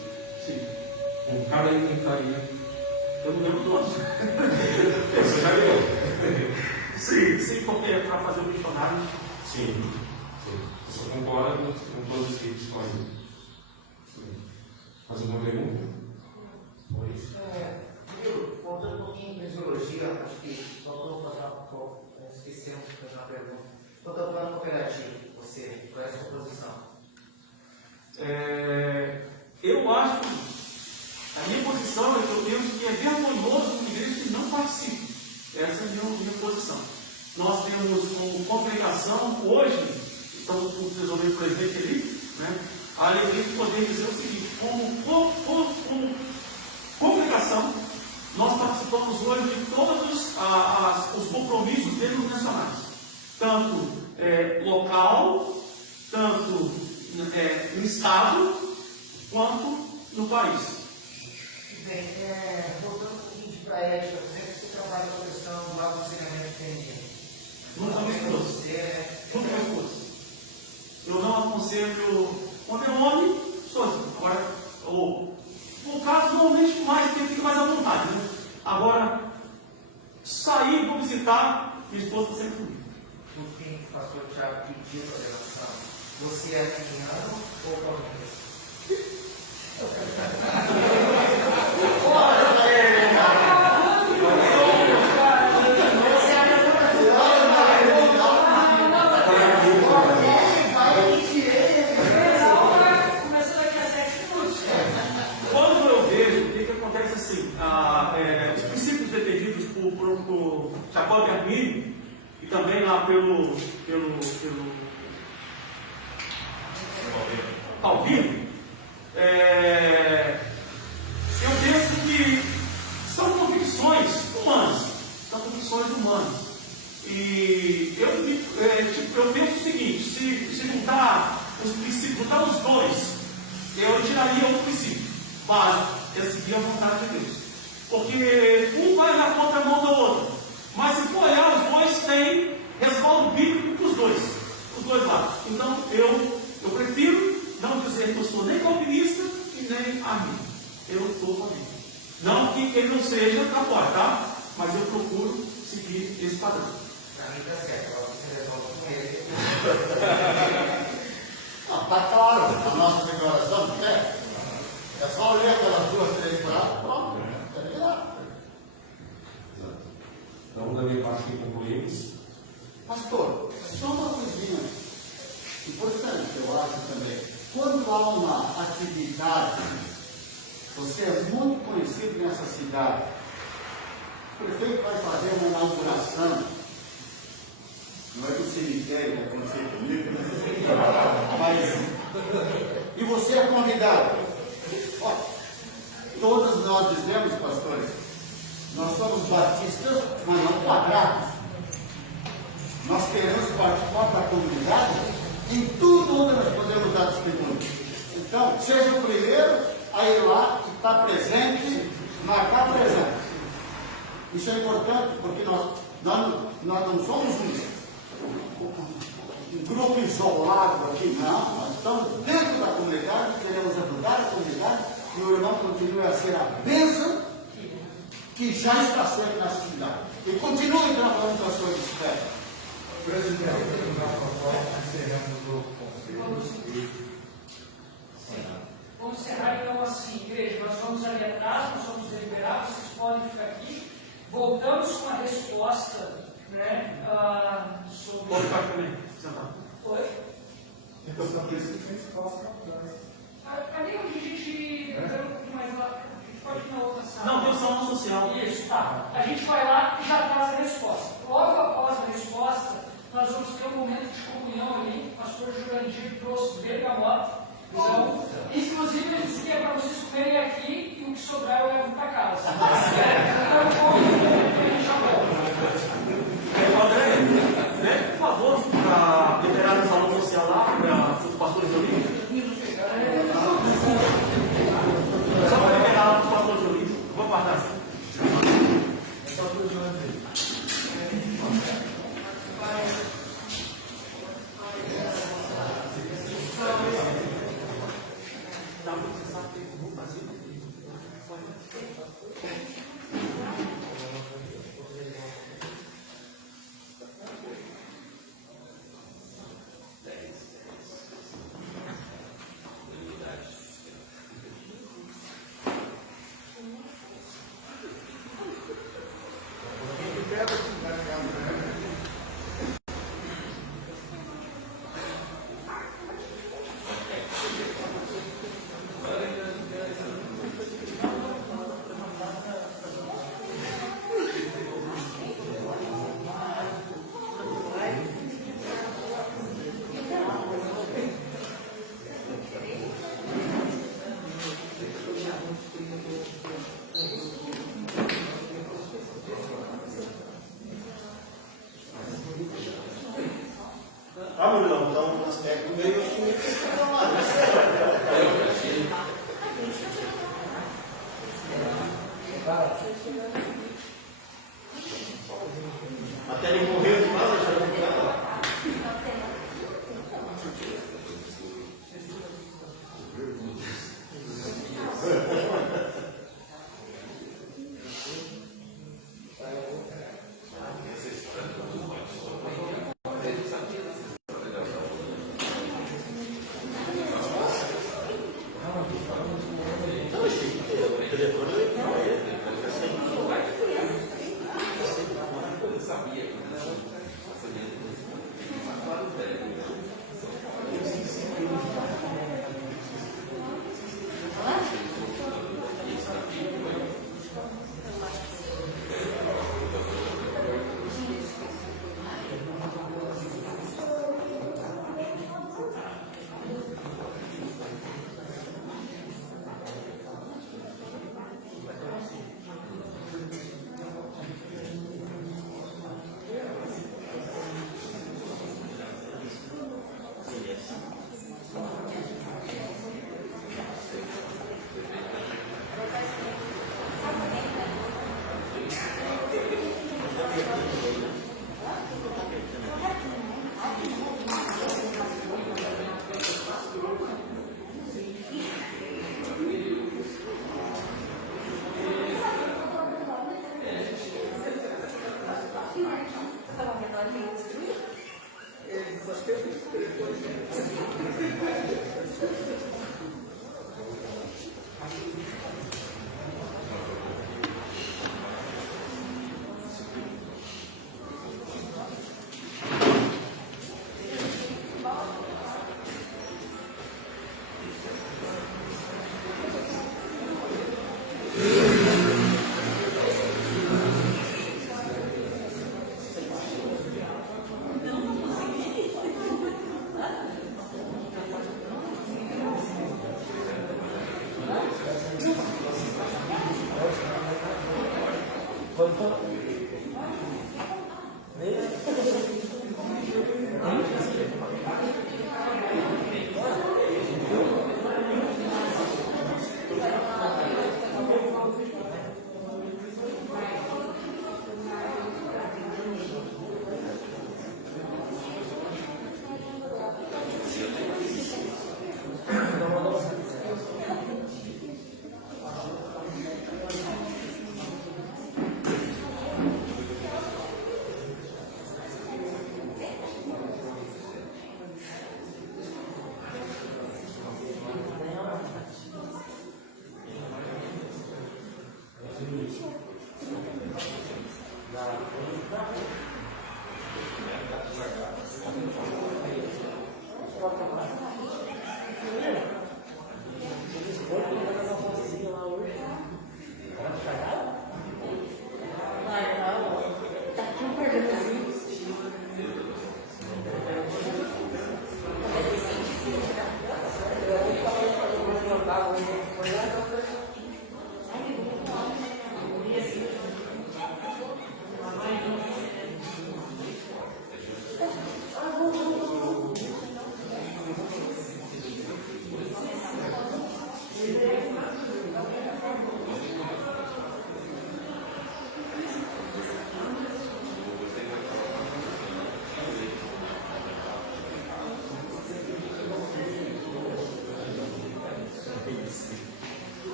Sim. Com cada item que está aí. Eu não lembro todos. Você já leu? Sim, porque é para fazer o missionário. Sim. Você só concorda com todos os que estão aí. Mais alguma pergunta? Pois, primeiro, voltando um pouquinho para a fisiologia, acho que faltou fazer esquecemos de fazer uma pergunta. Quanto ao plano cooperativo, você, qual é a sua posição? Eu acho, a minha posição é que eu penso que é vergonhoso uma igreja que não participe. Essa é a minha posição. Nós temos como congregação, hoje, estamos com o tesoureiro presente ali, a alegria de poder dizer o seguinte, como congregação, nós participamos hoje de todos os compromissos denominacionais, tanto local, tanto no estado, quanto no país. Bem, voltando um pouquinho para a ética, como é que você trabalha com a questão do aconselhamento feminino? Nunca me expus. Eu não aconselho, quando é homem, sozinho. Agora, o caso normalmente mais, porque fica mais à vontade, Agora, sair, vou visitar, minha esposa está sempre comigo. No fim, o pastor Tiago pediu a relação. Você é arminiano ou palmeirense? Os princípios defendidos por Jacob Arminio e também lá pelo Calvino, eu penso que são convicções humanas. E eu penso o seguinte, se juntar os princípios, juntar os dois, eu tiraria um princípio básico, que é seguir a vontade de Deus. Porque um vai na contramão do outro. Mas se for olhar, os dois têm respaldo bíblico para os dois lados. Então, eu prefiro não dizer que eu sou nem calvinista e nem armínio. Eu estou comigo. Não que ele não seja para fora, tá? Mas eu procuro seguir esse padrão. Para mim está certo, agora você resolve com ele. Está claro, a nossa declaração, não é? É só ler aquelas 2, 3 palavras, pronto. Então, da minha parte, que concluímos. Pastor, só uma coisinha importante, eu acho também. Quando há uma atividade, você é muito conhecido nessa cidade, o prefeito vai fazer uma inauguração, não é do cemitério que aconteceu comigo, mas e você é convidado. Ó, todos nós dizemos, pastores, nós somos batistas, mas não quadrados. Nós queremos participar da comunidade em tudo onde nós podemos dar testemunho. Então, seja o primeiro a ir lá e estar presente, marcar presença. Isso é importante, porque nós não somos um grupo isolado aqui, não. Nós estamos dentro da comunidade, queremos ajudar a comunidade e o irmão continue a ser a bênção que já está sendo nessa cidade. E continue trabalhando com a sua espera. Presidente, encerramos o conselho. Vamos encerrar então assim, igreja. Nós vamos ali atrás, nós vamos deliberar, vocês podem ficar aqui. Voltamos com a resposta, né? Sobre. Pode ficar também. Oi? Então, só por isso que tem espaço para mudança. Ali onde a gente. Mais lá, a gente pode ir na outra sala. Não, tem o salão social. Isso, tá. A gente vai lá e já traz a resposta. Logo após a resposta, nós vamos ter um momento de comunhão ali. O pastor Jurandir trouxe bergamota. Então, inclusive, ele disse que é para vocês comerem aqui e o que sobrar eu levo para casa. Então, a gente já volta. André, por favor, para liberar o salão social lá para os pastores de Olímpia. Só para liberar lá para os pastores de Olímpia. Vou guardar. Ah, Murilo, então um aspecto meio até ele morrer de nada, já não fica lá.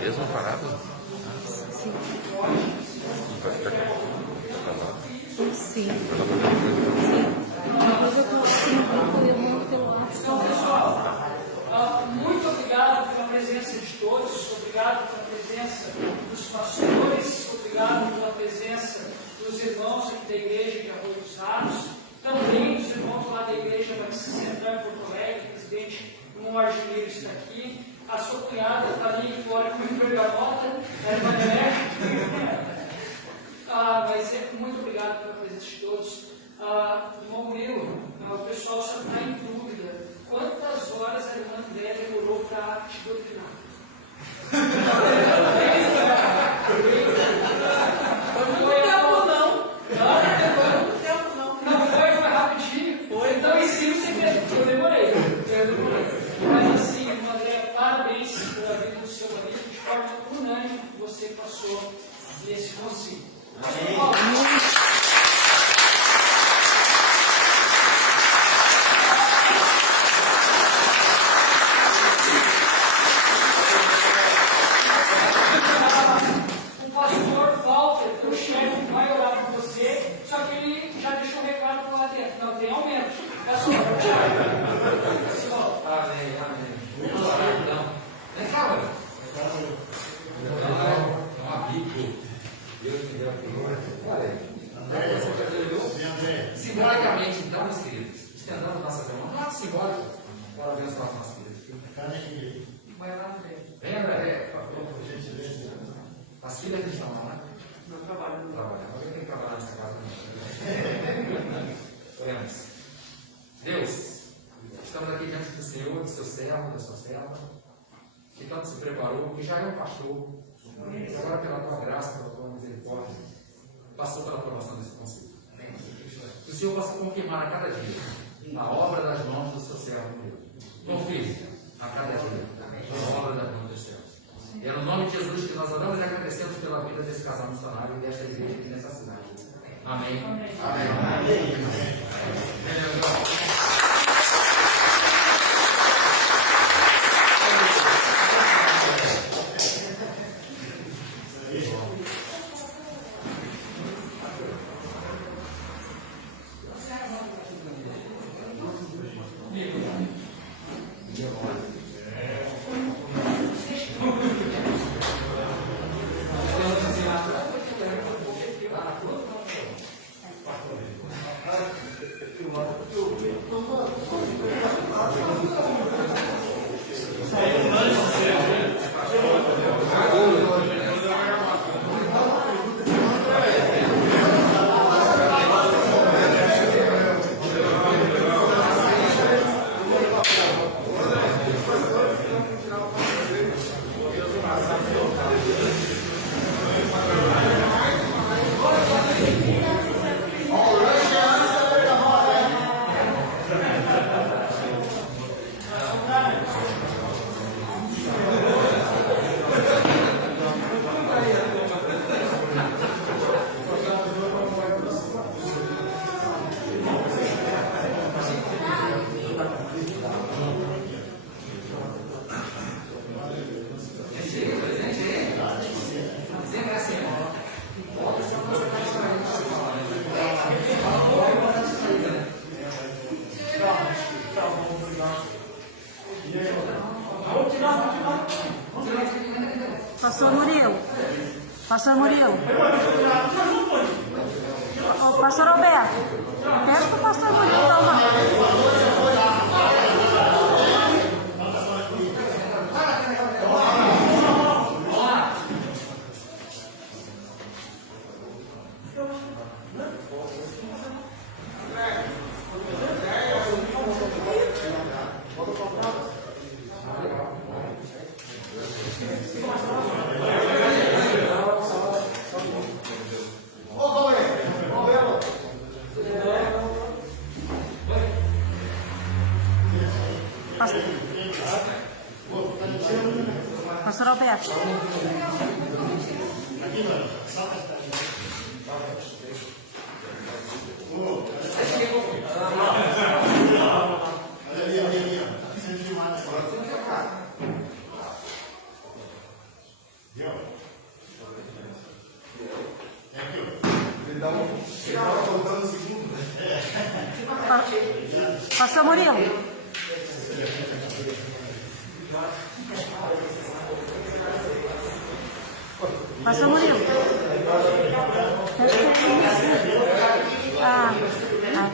Mesmo parado? Sim. Vai ficar calado? Sim. Depois eu consigo pelo WhatsApp. Então, pessoal, muito obrigado pela presença de todos, obrigado pela presença dos pastores, obrigado pela presença dos irmãos aqui da igreja de Arroio dos Ratos, também dos irmãos lá da igreja Batista Central em Porto Alegre, o presidente Irmão Argileiro está aqui, a sua cunhada está ali fora com o bergamota, a irmã mas muito obrigado pela presença de todos. Irmão Murilo, o pessoal só está em dúvida. Quantas horas a irmã André demorou para te doutrinar? Não foi rapidinho. Então ensino segredo. Eu demorei. Mas assim, irmã André, parabéns pela vida do seu marido. De forma unânime, você passou nesse concílio. O pastor Walter, o chefe, vai orar por você, só que ele já deixou um recado lá dentro. Não, tem aumento. Pessoal, amém, amém. Vamos orar então. Vem cá, mano. É uma Bíblia. Deus me deu a figura. Olha aí. Simbolicamente, então, meus queridos, estendendo nossa mão. Não é simbólico. Bora abençoar a nossa vida. vai lá, André. Vem, André. Por gentileza. As filhas estão lá, né? Não trabalho. Não trabalha. Alguém tem que trabalhar nessa casa. Oremos. Deus, estamos aqui diante do Senhor, do seu servo, da sua serva, que tanto se preparou, que já é um pastor, e agora pela tua graça, pela tua misericórdia, passou pela aprovação desse conselho. Que o Senhor possa confirmar a cada dia a obra das mãos do seu servo. Confirme a cada dia a obra das mãos dos céus. E é no nome de Jesus Nós oramos e agradecemos pela vida desse casal missionário e desta igreja aqui nessa cidade. Amém. Amém. Amém. Pastor Murilo. Pastor Murilo. Ô, pastor Alberto. Peço para o pastor Murilo dar uma. Pastor Alberto. Pastor Murilo. Pastor Murilo.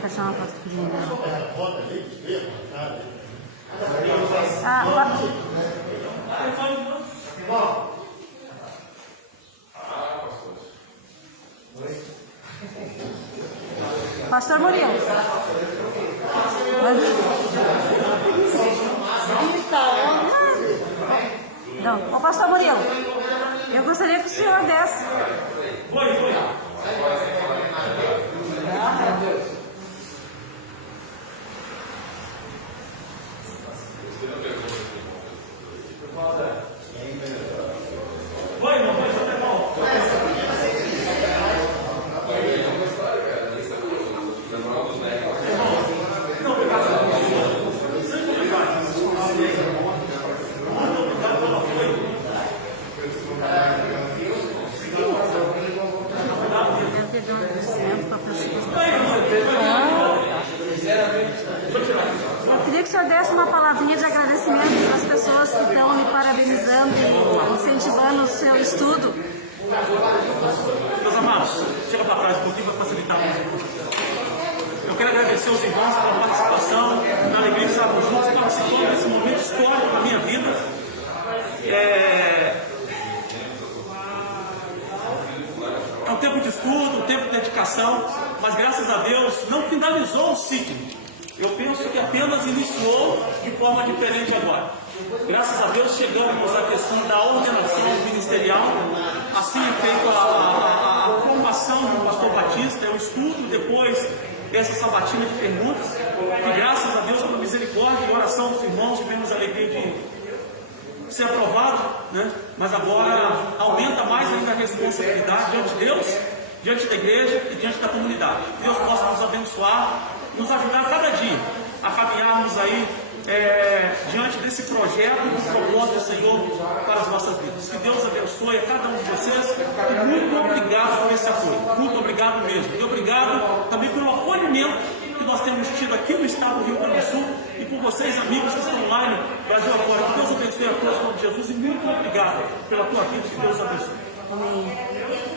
Tá só uma foto pequenininha. Pastor Murilo. Não, ô pastor Murilo, eu gostaria que o senhor desse. Eu queria que o senhor desse uma palavrinha de agradecimento para as pessoas que estão me parabenizando, incentivando o seu estudo. Meus amados, chega para trás um pouquinho para facilitar muito. Eu quero agradecer aos irmãos pela participação, na alegria de estarmos juntos, participando desse momento histórico da minha vida. É um tempo de estudo, um tempo de dedicação, mas graças a Deus não finalizou o ciclo. Eu penso que apenas iniciou de forma diferente agora. Graças a Deus chegamos à questão da ordenação ministerial. Assim é feita a formação do pastor Batista, o estudo, depois essa sabatina de perguntas. E graças a Deus, pela misericórdia e oração dos irmãos, tivemos a alegria ser aprovado, né? Mas agora aumenta mais ainda a responsabilidade diante de Deus, diante da igreja e diante da comunidade. Deus possa nos abençoar, nos ajudar cada dia a caminharmos aí diante desse projeto e do propósito do Senhor para as nossas vidas. Que Deus abençoe a cada um de vocês e muito obrigado por esse apoio, muito obrigado mesmo. E obrigado também pelo acolhimento que nós temos tido aqui no estado do Rio Grande do Sul e por vocês, amigos que estão online, Brasil afora. Que Deus abençoe a todos em nome de Jesus e muito obrigado pela tua vida. Que Deus abençoe. Amém.